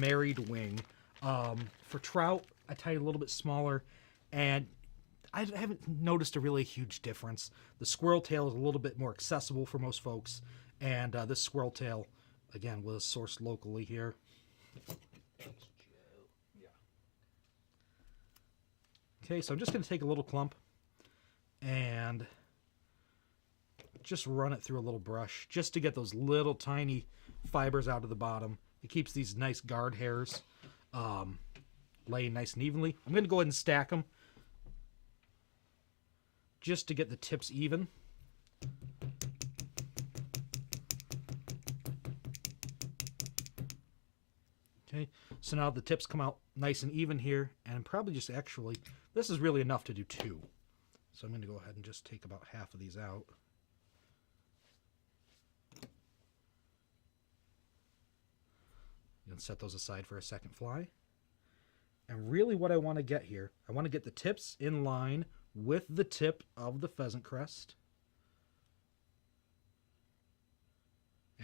married wing. For trout, I tie it a little bit smaller, and I haven't noticed a really huge difference. The squirrel tail is a little bit more accessible for most folks, and this squirrel tail, again, was sourced locally here. Okay, so I'm just going to take a little clump and just run it through a little brush just to get those little tiny fibers out of the bottom. It keeps these nice guard hairs laying nice and evenly. I'm going to go ahead and stack them just to get the tips even. Okay, so now the tips come out nice and even here, and I'm probably just actually, this is really enough to do 2. So I'm going to go ahead and just take about half of these out. And set those aside for a second fly. And really what I want to get here, I want to get the tips in line with the tip of the pheasant crest.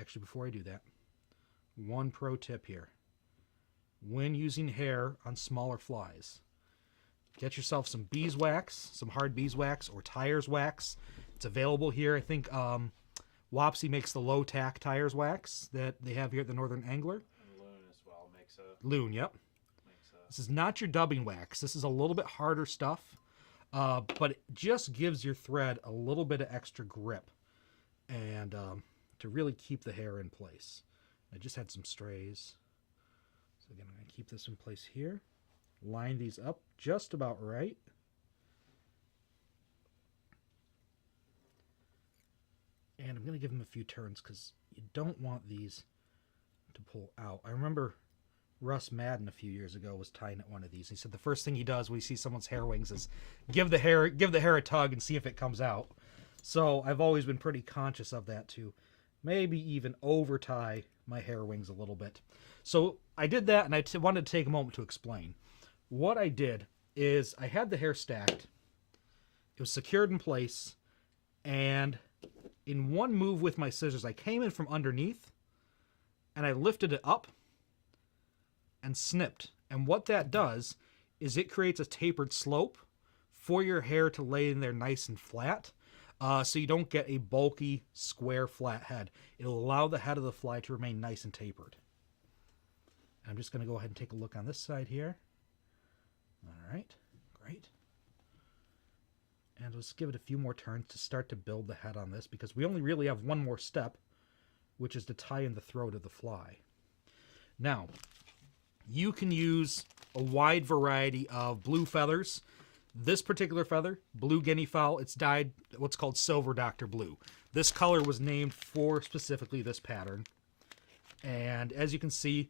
Actually, before I do that, 1 pro tip here. When using hair on smaller flies, get yourself some beeswax, some hard beeswax or tyers wax. It's available here. I think Wapsie makes the low tack tyers wax that they have here at the Northern Angler. Loon, yep. This is not your dubbing wax. This is a little bit harder stuff, but it just gives your thread a little bit of extra grip and to really keep the hair in place. I just had some strays. So again, I'm going to keep this in place here. Line these up just about right. And I'm going to give them a few turns because you don't want these to pull out. I remember Russ Madden a few years ago was tying at one of these. He said the first thing he does when he sees someone's hair wings is give the hair a tug and see if it comes out. So I've always been pretty conscious of that too. Maybe even over tie my hair wings a little bit. So I did that, and I wanted to take a moment to explain. What I did is I had the hair stacked. It was secured in place, and in one move with my scissors, I came in from underneath, and I lifted it up and snipped. And what that does is it creates a tapered slope for your hair to lay in there nice and flat, so you don't get a bulky, square, flat head. It'll allow the head of the fly to remain nice and tapered. And I'm just going to go ahead and take a look on this side here. All right, great. And let's give it a few more turns to start to build the head on this, because we only really have one more step, which is to tie in the throat of the fly. Now, you can use a wide variety of blue feathers. This particular feather, blue guinea fowl, it's dyed what's called silver Dr. Blue. This color was named for specifically this pattern. And as you can see,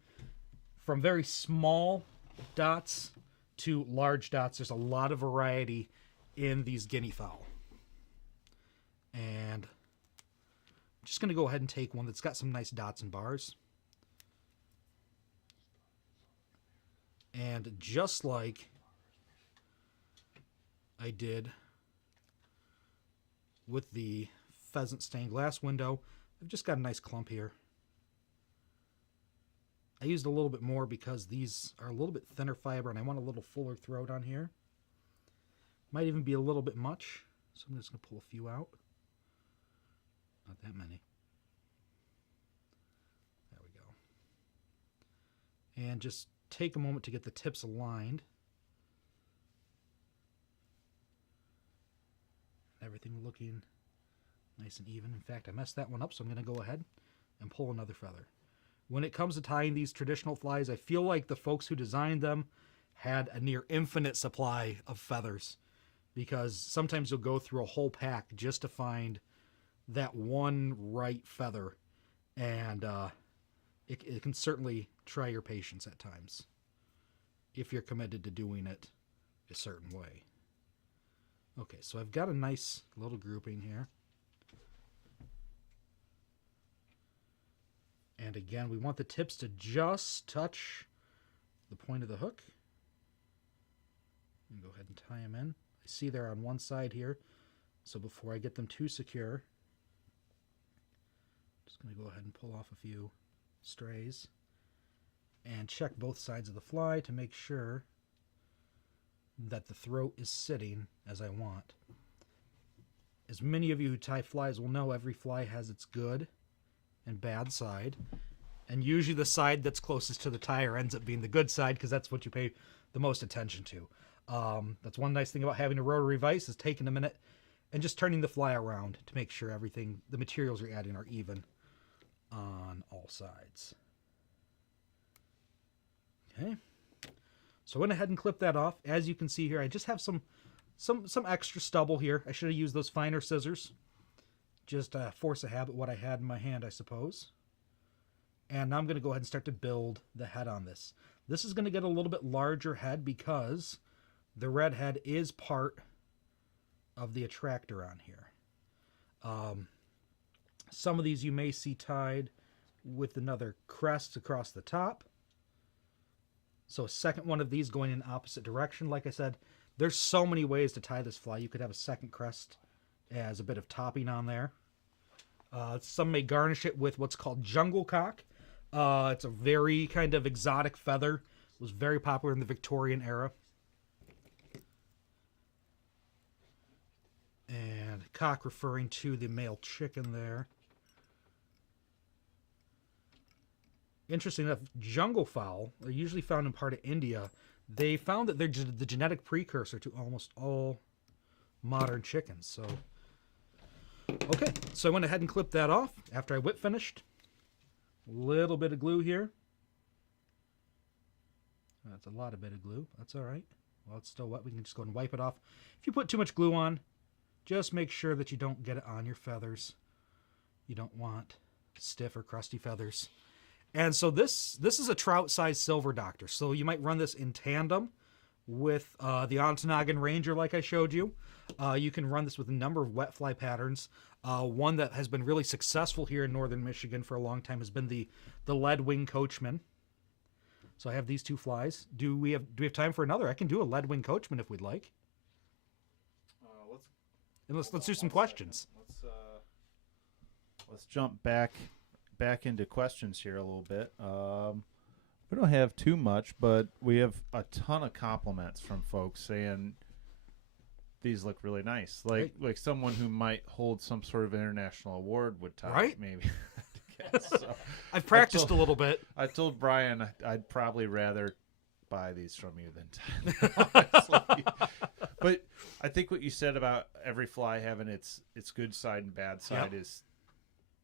from very small dots to large dots, there's a lot of variety in these guinea fowl. And I'm just going to go ahead and take one that's got some nice dots and bars. And just like I did with the Pheasant stained glass window, I've just got a nice clump here. I used a little bit more because these are a little bit thinner fiber and I want a little fuller throat on here. Might even be a little bit much, so I'm just going to pull a few out. Not that many. There we go. And just take a moment to get the tips aligned. Everything looking nice and even. In fact, I messed that one up, so I'm going to go ahead and pull another feather. When it comes to tying these traditional flies, I feel like the folks who designed them had a near infinite supply of feathers, because sometimes you'll go through a whole pack just to find that one right feather, and it can certainly try your patience at times if you're committed to doing it a certain way. Okay, so I've got a nice little grouping here. And again, we want the tips to just touch the point of the hook. And go ahead and tie them in. I see they're on one side here, so before I get them too secure, I'm just going to go ahead and pull off a few strays and check both sides of the fly to make sure that the throat is sitting as I want. As many of you who tie flies will know, every fly has its good and bad side, and usually the side that's closest to the tyer ends up being the good side, because that's what you pay the most attention to. That's one nice thing about having a rotary vise, is taking a minute and just turning the fly around to make sure everything, the materials you're adding, are even on all sides. Okay, so I went ahead and clipped that off. As you can see here, I just have some extra stubble here. I should have used those finer scissors. Just force a habit what I had in my hand, I suppose. And now I'm going to go ahead and start to build the head on this. This is going to get a little bit larger head because the red head is part of the attractor on here. Some of these you may see tied with another crest across the top. So a second one of these going in opposite direction. Like I said, there's so many ways to tie this fly. You could have a second crest as a bit of topping on there. Some may garnish it with what's called jungle cock. It's a very kind of exotic feather. It was very popular in the Victorian era. And cock referring to the male chicken there. Interesting enough, jungle fowl are usually found in part of India. They found that they're the genetic precursor to almost all modern chickens. So, okay, so I went ahead and clipped that off after I whip finished. A little bit of glue here. That's a lot of bit of glue. That's all right. Well, it's still wet. We can just go and wipe it off. If you put too much glue on, just make sure that you don't get it on your feathers. You don't want stiff or crusty feathers. And so this is a trout-sized silver doctor. So you might run this in tandem with the Ontonagon Ranger like I showed you. You can run this with a number of wet fly patterns. One that has been really successful here in northern Michigan for a long time has been the lead wing Coachman. So I have these two flies. Do we have time for another? I can do a lead wing Coachman if we'd like. Let's do some questions. Let's jump back into questions here a little bit. We don't have too much, but we have a ton of compliments from folks saying these look really nice. Like someone who might hold some sort of international award would tie, right? Maybe. So I've practiced a little bit. I told Brian I'd probably rather buy these from you than tie them, honestly. But I think what you said about every fly having its good side and bad side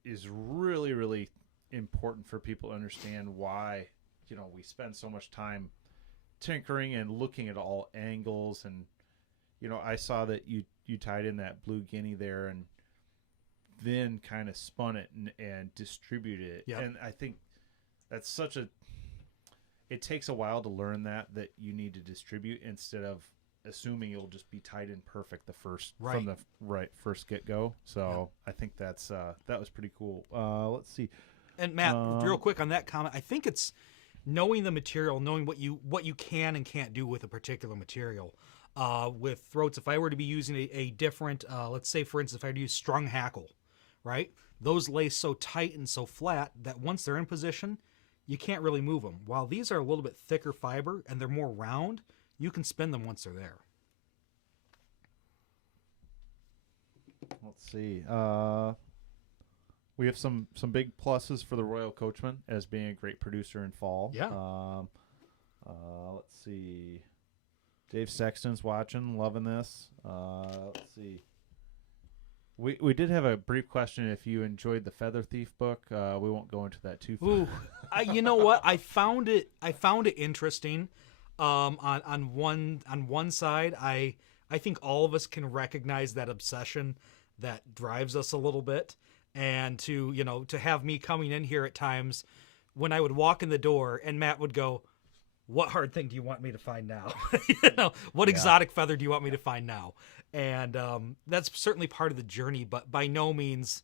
is really, really important for people to understand why, we spend so much time tinkering and looking at all angles. And, I saw that you tied in that blue guinea there and then kind of spun it and distributed it. Yep. And I think that's it takes a while to learn that you need to distribute instead of assuming it'll just be tied in perfect from the first get-go. So I think that was pretty cool. Let's see. And Matt, real quick on that comment, I think knowing the material, knowing what you can and can't do with a particular material. With throats, if I were to be using a different, let's say for instance, if I were to use strung hackle, right? Those lay so tight and so flat that once they're in position, you can't really move them. While these are a little bit thicker fiber and they're more round, you can spin them once they're there. Let's see. We have some big pluses for the Royal Coachman as being a great producer in fall. Yeah. Let's see. Dave Sexton's watching, loving this. Let's see. We did have a brief question if you enjoyed the Feather Thief book. We won't go into that too far. Ooh, you know what? I found it interesting. On one side, I think all of us can recognize that obsession that drives us a little bit, and to have me coming in here at times when I would walk in the door and Matt would go, "What hard thing do you want me to find now?" What exotic feather do you want me to find now? And that's certainly part of the journey, but by no means,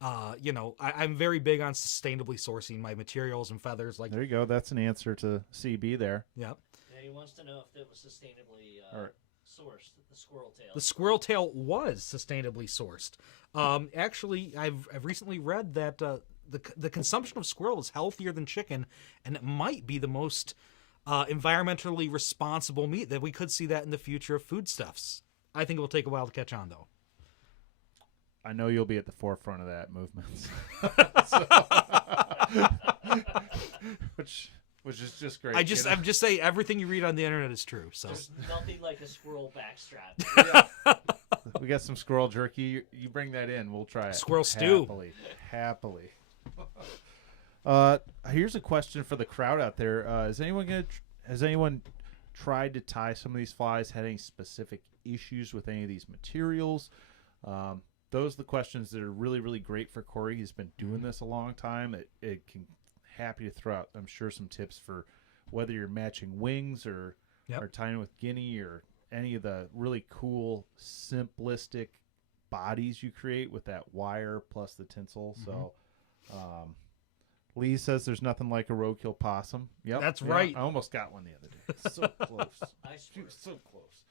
I'm very big on sustainably sourcing my materials and feathers. Like, there you go. That's an answer to CB there. Yep. Yeah, he wants to know if it was sustainably sourced, the squirrel tail. The squirrel tail was sustainably sourced. Actually, I've recently read that the consumption of squirrel is healthier than chicken, and it might be the most environmentally responsible meat, that we could see that in the future of foodstuffs. I think it will take a while to catch on, though. I know you'll be at the forefront of that movement. Which is just great. I'm just saying everything you read on the internet is true. So Just nothing like a squirrel backstrap. We got some squirrel jerky. You bring that in, we'll try it. Squirrel stew. Happily. Here's a question for the crowd out there. Has anyone tried to tie some of these flies, had any specific issues with any of these materials? Those are the questions that are really, really great for Cory. He's been doing this a long time. It can happy to throw out, I'm sure, some tips for whether you're matching wings or tying with guinea or any of the really cool, simplistic bodies you create with that wire plus the tinsel. So Lee says there's nothing like a roadkill possum. Yep, that's right. I almost got one the other day. So close. I swear. So close.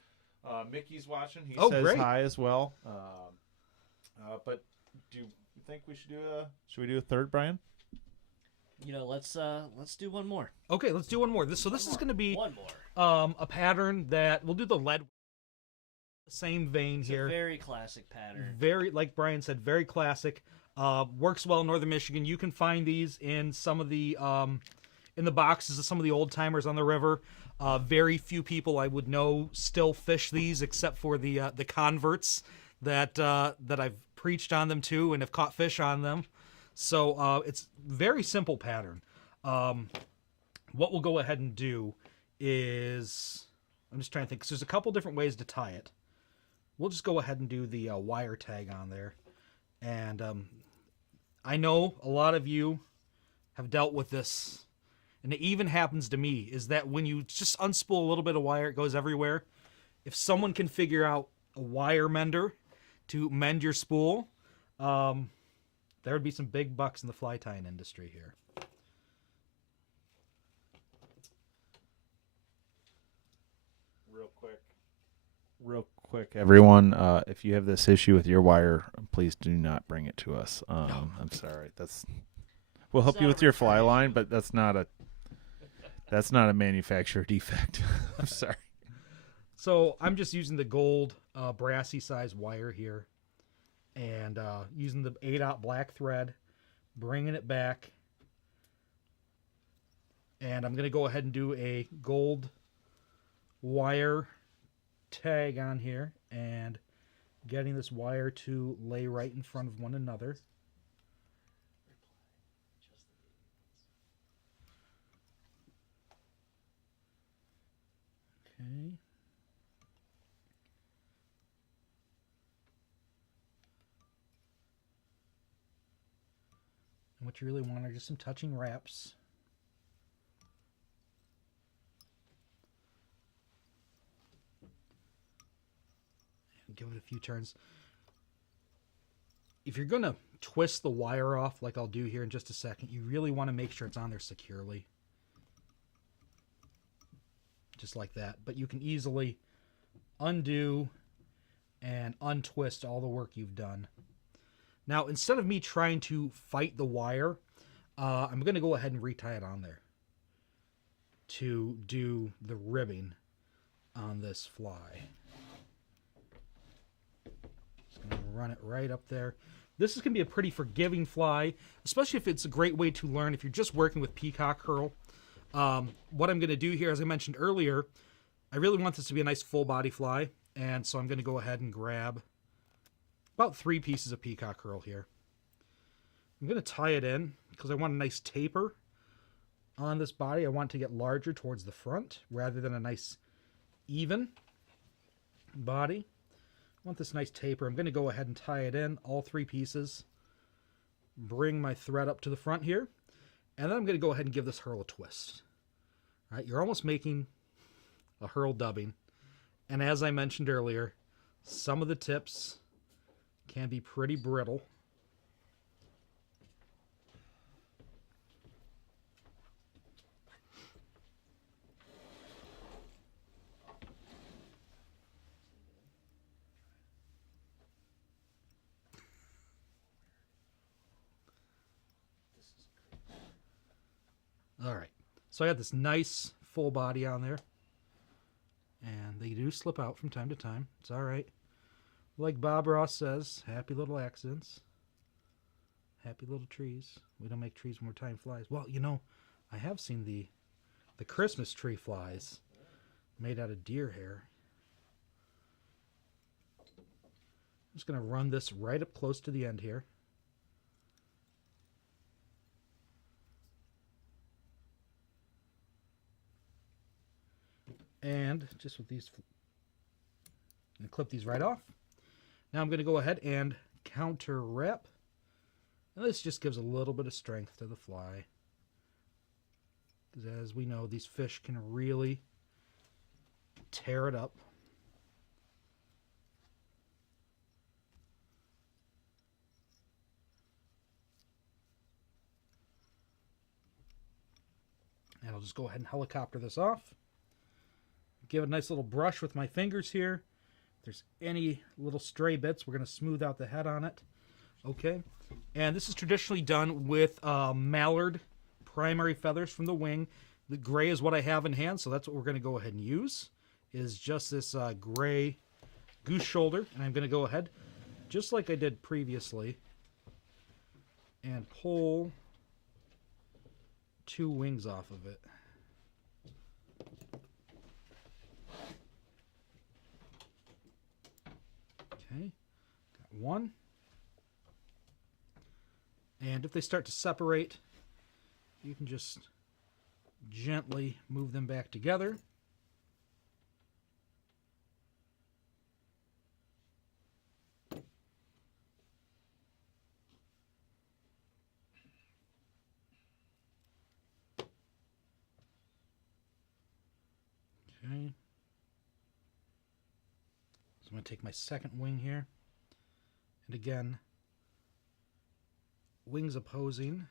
Mickey's watching. He Oh, says great. hi as well. But do you think we should do a third, Brian? Let's do one more. okay, let's do one more. This is going to be One more. a pattern that we'll do the lead. Same vein It's here. a very classic pattern. Very, like Brian said, very classic. Works well in northern Michigan. You can find these in some of the in the boxes of some of the old timers on the river. Very few people I would know still fish these, except for the converts that I've preached on them to and have caught fish on them. So it's very simple pattern. What we'll go ahead and do is, I'm just trying to think, because there's a couple different ways to tie it. We'll just go ahead and do the wire tag on there. And I know a lot of you have dealt with this, and it even happens to me, is that when you just unspool a little bit of wire, it goes everywhere. If someone can figure out a wire mender to mend your spool, there would be some big bucks in the fly tying industry here. Real quick, everyone. If you have this issue with your wire, please do not bring it to us. I'm sorry. We'll help you with your fly line, but that's not a manufacturer defect. I'm sorry. So I'm just using the gold brassy size wire here, and using the 8/0 black thread, bringing it back, and I'm going to go ahead and do a gold wire tag on here, and getting this wire to lay right in front of one another. Okay. And what you really want are just some touching wraps. And give it a few turns. If you're going to twist the wire off, like I'll do here in just a second, you really want to make sure it's on there securely. just like that. But you can easily undo and untwist all the work you've done. Now, instead of me trying to fight the wire, I'm going to go ahead and retie it on there to do the ribbing on this fly. Just going to run it right up there. This is going to be a pretty forgiving fly, especially if it's a great way to learn if you're just working with Peacock Hurl. What I'm going to do here, as I mentioned earlier, I really want this to be a nice full body fly, and so I'm going to go ahead and grab about 3 pieces of Peacock Hurl here. I'm going to tie it in because I want a nice taper on this body. I want it to get larger towards the front rather than a nice even body. I want this nice taper. I'm going to go ahead and tie it in, all 3 pieces. Bring my thread up to the front here. And then I'm going to go ahead and give this Hurl a twist. All right, you're almost making a Hurl dubbing. And as I mentioned earlier, some of the tips can be pretty brittle. All right, so I got this nice full body on there, and they do slip out from time to time. It's all right. Like Bob Ross says, happy little accidents, happy little trees. We don't make trees when we're tying flies. Well, you know, I have seen the Christmas tree flies made out of deer hair. I'm just going to run this right up close to the end here. And just with these, I'm going to clip these right off. Now I'm going to go ahead and counter wrap. And this just gives a little bit of strength to the fly. As we know, these fish can really tear it up. And I'll just go ahead and helicopter this off. Give it a nice little brush with my fingers here. If there's any little stray bits, we're going to smooth out the head on it. Okay. And this is traditionally done with Mallard primary feathers from the wing. The gray is what I have in hand, so that's what we're going to go ahead and use, is just this gray Goose Shoulder. And I'm going to go ahead, just like I did previously, and pull 2 wings off of it. Okay, got 1. And if they start to separate, you can just gently move them back together. Okay. So I'm going to take my second wing here. And again, wings opposing.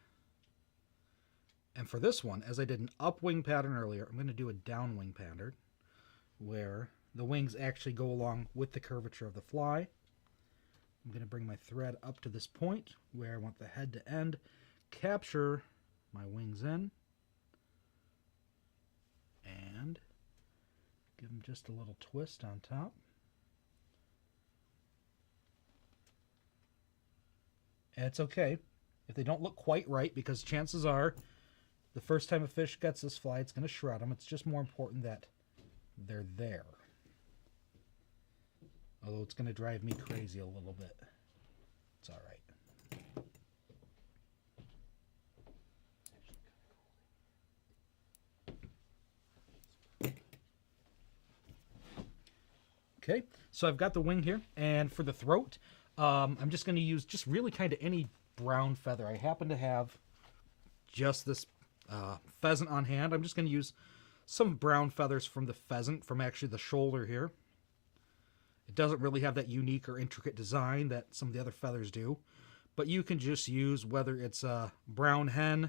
And for this one, as I did an upwing pattern earlier, I'm going to do a downwing pattern where the wings actually go along with the curvature of the fly. I'm going to bring my thread up to this point where I want the head to end, capture my wings in, and give them just a little twist on top. And it's okay if they don't look quite right, because chances are the first time a fish gets this fly, it's going to shred them. It's just more important that they're there. Although it's going to drive me crazy a little bit. It's all right. Okay, so I've got the wing here, and for the throat, I'm just going to use just really kind of any brown feather. I happen to have just this pheasant on hand. I'm just going to use some brown feathers from the pheasant, from actually the shoulder here. It doesn't really have that unique or intricate design that some of the other feathers do, but you can just use, whether it's a brown hen,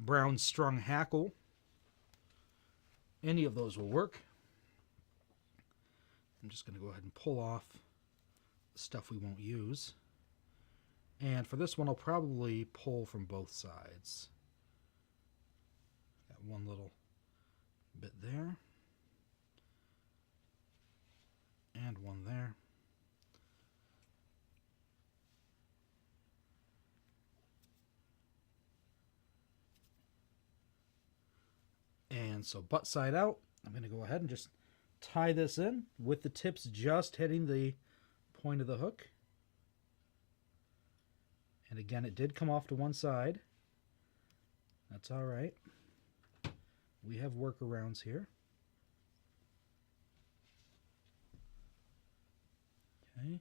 brown strung hackle, Any of those will work. I'm just going to go ahead and pull off the stuff we won't use. And for this one, I'll probably pull from both sides. Got one little bit there. And one there. And so butt side out, I'm going to go ahead and just tie this in with the tips just hitting the point of the hook. And again, it did come off to one side. That's all right. We have workarounds here. Okay.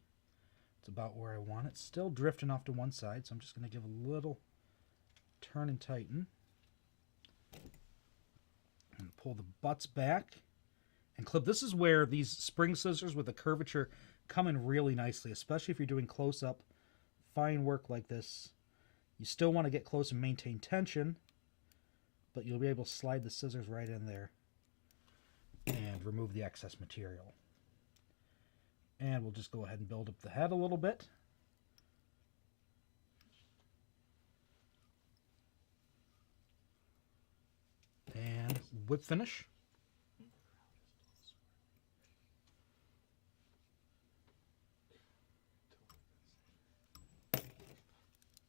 It's about where I want it. Still drifting off to one side, so I'm just going to give a little turn and tighten. And pull the butts back and clip. This is where these spring scissors with the curvature come in really nicely, especially if you're doing close-up fine work like this. You still want to get close and maintain tension, but you'll be able to slide the scissors right in there and remove the excess material. And we'll just go ahead and build up the head a little bit. And whip finish.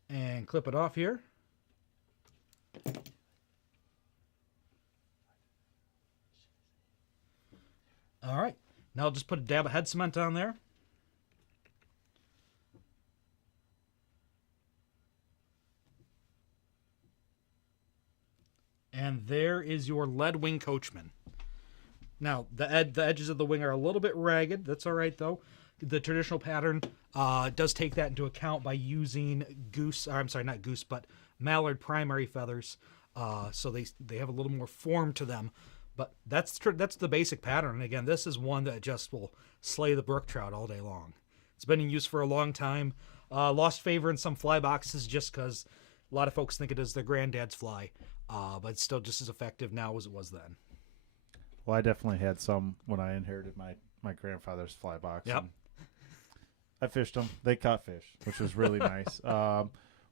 And clip it off here. All right. Now I'll just put a dab of head cement on there. And there is your lead wing Coachman. Now, the edges of the wing are a little bit ragged. That's all right, though. The traditional pattern does take that into account by using Mallard primary feathers. So they have a little more form to them. But that's the basic pattern. And again, this is one that just will slay the brook trout all day long. It's been in use for a long time. Lost favor in some fly boxes just because a lot of folks think it is their granddad's fly. But it's still just as effective now as it was then. Well, I definitely had some when I inherited my grandfather's fly box. Yep. I fished them. They caught fish, which was really nice.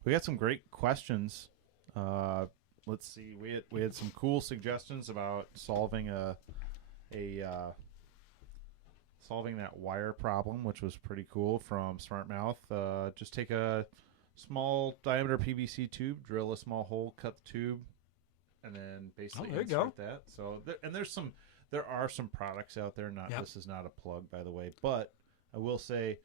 We got some great questions. Let's see. We had some cool suggestions about solving solving that wire problem, which was pretty cool from Smart Mouth. Just take a small diameter PVC tube, drill a small hole, cut the tube, and then basically insert that. So there are some products out there. This is not a plug, by the way, but I will say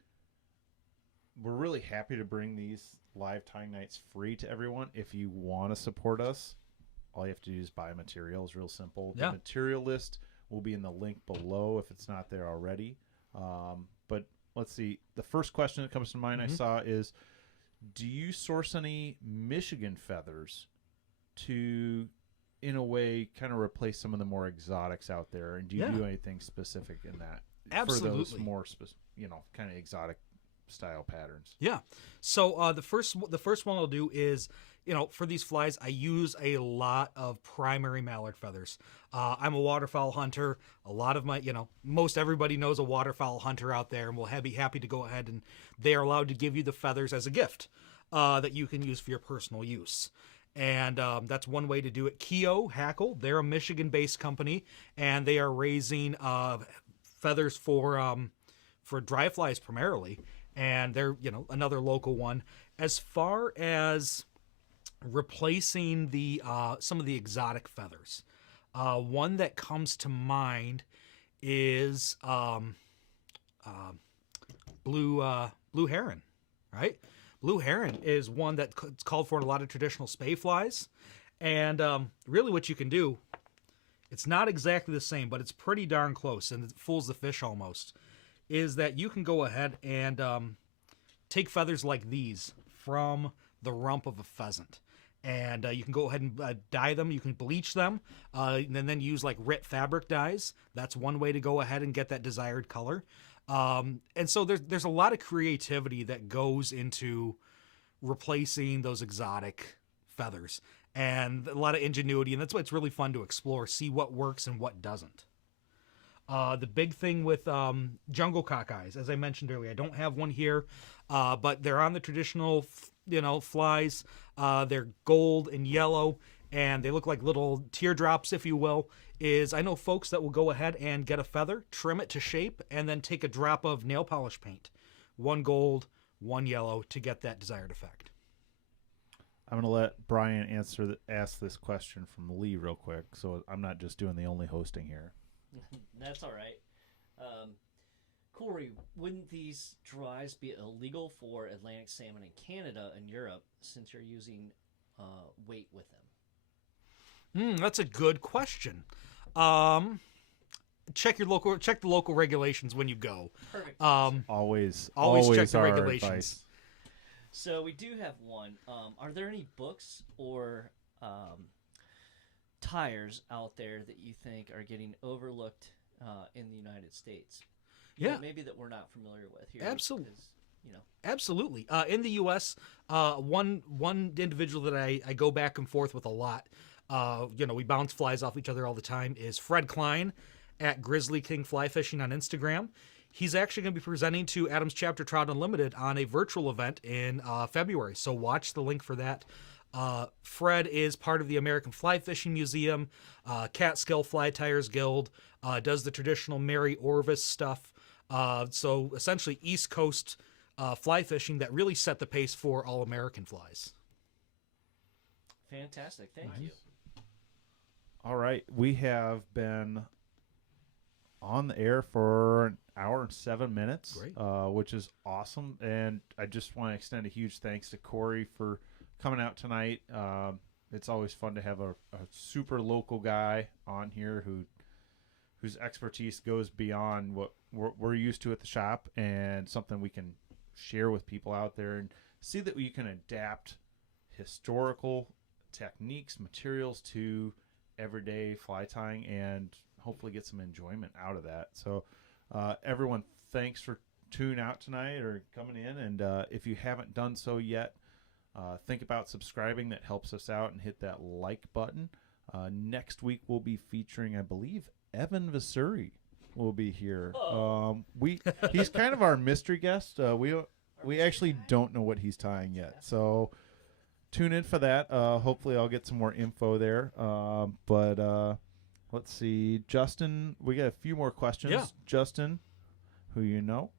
we're really happy to bring these live tying nights free to everyone. If you want to support us, all you have to do is buy materials. Real simple. The material list will be in the link below if it's not there already. But let's see. The first question that comes to mind I saw is, do you source any Michigan feathers to, in a way, kind of replace some of the more exotics out there? And do you do anything specific in that? Absolutely. For those more, kind of exotic style patterns. Yeah. So the first one I'll do is, for these flies, I use a lot of primary mallard feathers. I'm a waterfowl hunter. A lot of my, most everybody knows a waterfowl hunter out there, and will be happy to go ahead and they are allowed to give you the feathers as a gift that you can use for your personal use. And that's one way to do it. Keo Hackle, they're a Michigan-based company, and they are raising feathers for dry flies primarily. And they're, another local one. As far as replacing the some of the exotic feathers, one that comes to mind is blue heron, right? Blue heron is one that's called for in a lot of traditional spay flies. And really what you can do, it's not exactly the same, but it's pretty darn close, and it fools the fish almost, is that you can go ahead and take feathers like these from the rump of a pheasant. And you can go ahead and dye them. You can bleach them and then use like RIT fabric dyes. That's one way to go ahead and get that desired color. And so there's a lot of creativity that goes into replacing those exotic feathers. and a lot of ingenuity, and that's why it's really fun to explore, see what works and what doesn't. The big thing with jungle cockeyes, as I mentioned earlier, I don't have one here, but they're on the traditional, flies. They're gold and yellow, and they look like little teardrops, if you will. I know folks that will go ahead and get a feather, trim it to shape, and then take a drop of nail polish paint. One gold, one yellow to get that desired effect. I'm going to let Brian ask this question from Lee real quick, so I'm not just doing the only hosting here. That's all right. Cory, wouldn't these dries be illegal for Atlantic salmon in Canada and Europe since you're using weight with them? That's a good question. Check the local regulations when you go. Perfect. Always check the our regulations. advice. So we do have one. Are there any books or tyers out there that you think are getting overlooked in the United States? Yeah. Maybe that we're not familiar with here. Absolutely. Because, Absolutely. In the U.S., one individual that I go back and forth with a lot, we bounce flies off each other all the time, is Fred Klein at Grizzly King Fly Fishing on Instagram. He's actually going to be presenting to Adams Chapter Trout Unlimited on a virtual event in February, so watch the link for that. Fred is part of the American Fly Fishing Museum, Catskill Fly Tyers Guild, does the traditional Mary Orvis stuff. So essentially East Coast fly fishing that really set the pace for all American flies. fantastic. Thank you. All right, we have been on the air for an hour and 7 minutes, Great. Which is awesome. And I just want to extend a huge thanks to Cory for coming out tonight. It's always fun to have a super local guy on here whose expertise goes beyond what we're used to at the shop, and something we can share with people out there and see that we can adapt historical techniques, materials to everyday fly tying and hopefully get some enjoyment out of that. So everyone, thanks for tuning out tonight or coming in, and if you haven't done so yet, think about subscribing. That helps us out, and hit that like button. Next week we'll be featuring, I believe, Evan Vasuri will be here. He's kind of our mystery guest. We actually don't know what he's tying yet, so tune in for that. Hopefully I'll get some more info there. But let's see, Justin, we got a few more questions. Yeah. Justin, who you know,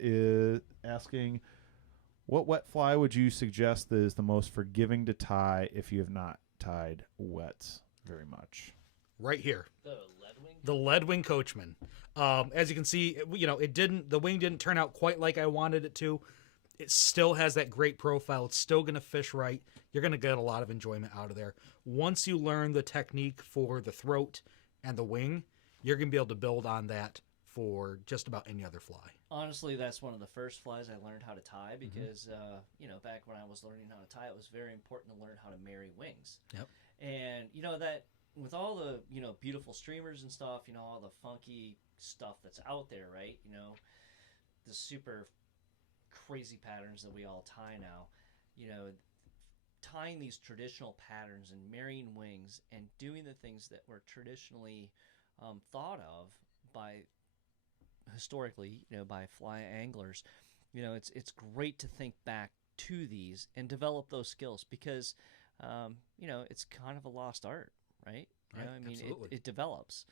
is asking, what wet fly would you suggest that is the most forgiving to tie if you have not tied wets very much? Right here. The Leadwing? The Leadwing Coachman. As you can see, the wing didn't turn out quite like I wanted it to. It still has that great profile. It's still going to fish right. You're going to get a lot of enjoyment out of there. Once you learn the technique for the throat and the wing, you're going to be able to build on that for just about any other fly. Honestly, that's one of the first flies I learned how to tie because, back when I was learning how to tie, it was very important to learn how to marry wings. Yep. And, that with all the, beautiful streamers and stuff, all the funky stuff that's out there, right? The super crazy patterns that we all tie now, tying these traditional patterns and marrying wings and doing the things that were traditionally thought of by historically, by fly anglers, it's great to think back to these and develop those skills because, it's kind of a lost art, right? Right, absolutely. It develops,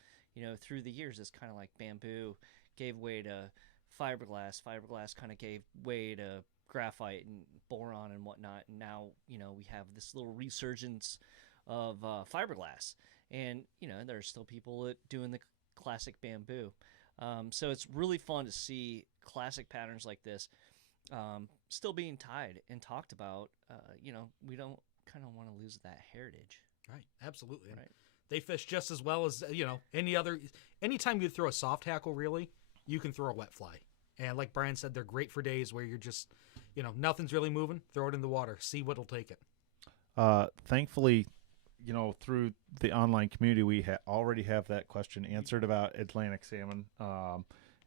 through the years. It's kind of like bamboo gave way to fiberglass. Fiberglass kind of gave way to graphite and boron and whatnot. And now, we have this little resurgence of fiberglass. And, there's still people doing the classic bamboo. So it's really fun to see classic patterns like this still being tied and talked about. We don't kind of want to lose that heritage. Right, absolutely. Right. They fish just as well as, any other. Anytime you throw a soft hackle, really, you can throw a wet fly. And like Brian said, they're great for days where you're just, nothing's really moving. Throw it in the water. See what'll take it. Thankfully, through the online community, we already have that question answered about Atlantic salmon.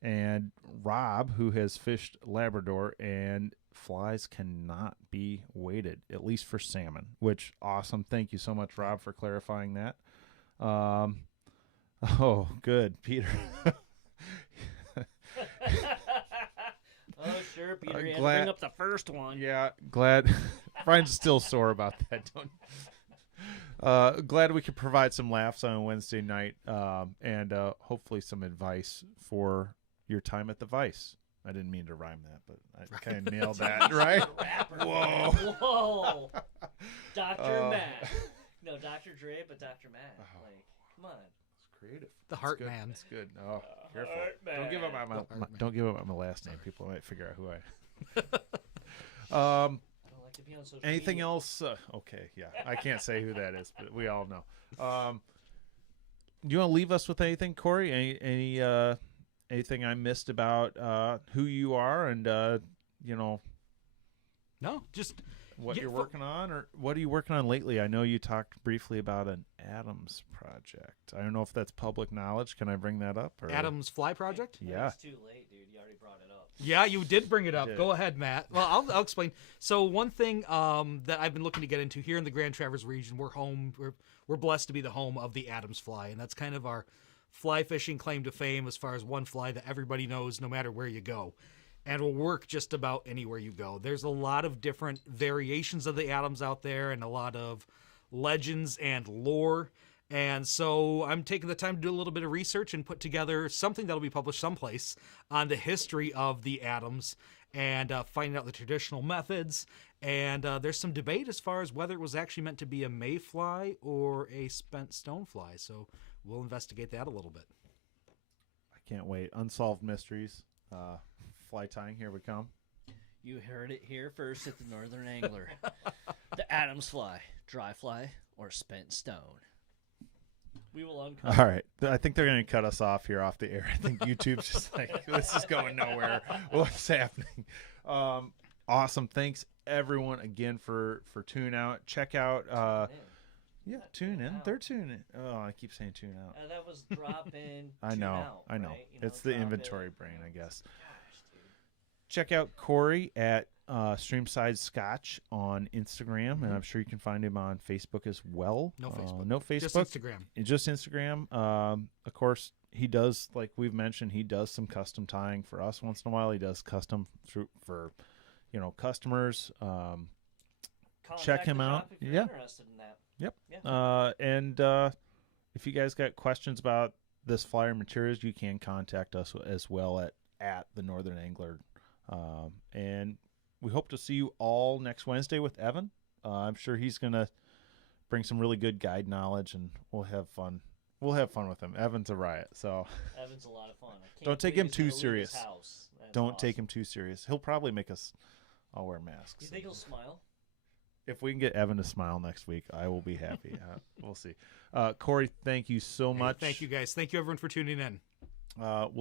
And Rob, who has fished Labrador and flies cannot be weighted, at least for salmon, which awesome. Thank you so much, Rob, for clarifying that. Oh, good, Peter. Oh, sure, Peter. You had to glad- bring up the first one. Yeah, glad. Brian's still sore about that. Glad we could provide some laughs on a Wednesday night, and hopefully some advice for your time at the Vice. I didn't mean to rhyme that, but I kind of nailed that, right? Whoa. Whoa. Dr. Matt. No, Dr. Dre, but Dr. Matt. Like, come on. It's creative. The That's Heart good. Man. That's good. Oh, careful. Heart Don't give up Man. don't give up my last name. People might figure out who I am. I don't like to be on social Anything media. else? Okay, yeah. I can't say who that is, but we all know. Do you want to leave us with anything, Cory? Anything I missed about who you are and No, just what Yeah, you're fo- working on, or what are you working on lately? I know you talked briefly about an Adams project. I don't know if that's public knowledge. Can I bring that up? Or? Adam's Fly Project. I think Yeah. It's too late, dude. You already brought it up. Yeah, you did bring it up. did. Go ahead, Matt. Well, I'll explain. So one thing that I've been looking to get into here in the Grand Traverse region, we're home. We're blessed to be the home of the Adams Fly, and that's kind of our fly fishing claim to fame as far as one fly that everybody knows no matter where you go, and will work just about anywhere you go. There's a lot of different variations of the Adams out there, and a lot of legends and lore. And so I'm taking the time to do a little bit of research and put together something that'll be published someplace on the history of the Adams and finding out the traditional methods. And there's some debate as far as whether it was actually meant to be a mayfly or a spent stonefly. So we'll investigate that a little bit. I can't wait. Unsolved mysteries. Fly tying. Here we come. You heard it here first at the Northern Angler. The Adams fly, dry fly, or spent stone. We will uncover. All right. I think they're going to cut us off here off the air. I think YouTube's just like, this is going nowhere. What's happening? Awesome. Thanks, everyone, again, for tuning out. Check out. Tune in. out. They're tuning in. Oh, I keep saying tune out. That was drop in. I tune know. out, I know. right? It's the drop inventory in. brain, I guess. Gosh, dude. Check out Cory at Streamside Scotch on Instagram, and I'm sure you can find him on Facebook as well. No Facebook. No Facebook. Just Instagram. Just Instagram. Of course, he does, like we've mentioned, he does some custom tying for us once in a while. He does custom for customers. Check Contact him the out. shop if you're Yeah. interested in that. Yep. Yeah. And if you guys got questions about this flyer materials, you can contact us as well at the Northern Angler. And we hope to see you all next Wednesday with Evan. I'm sure he's going to bring some really good guide knowledge, and we'll have fun. We'll have fun with him. Evan's a riot, so Evan's a lot of fun. I can't Don't take believe him he's too gonna leave his serious. house. That's don't awesome. take him too serious. He'll probably make us all wear masks. You think he'll smile? If we can get Evan to smile next week, I will be happy. We'll see. Cory, thank you so much. Thank you, guys. Thank you, everyone, for tuning in. We'll see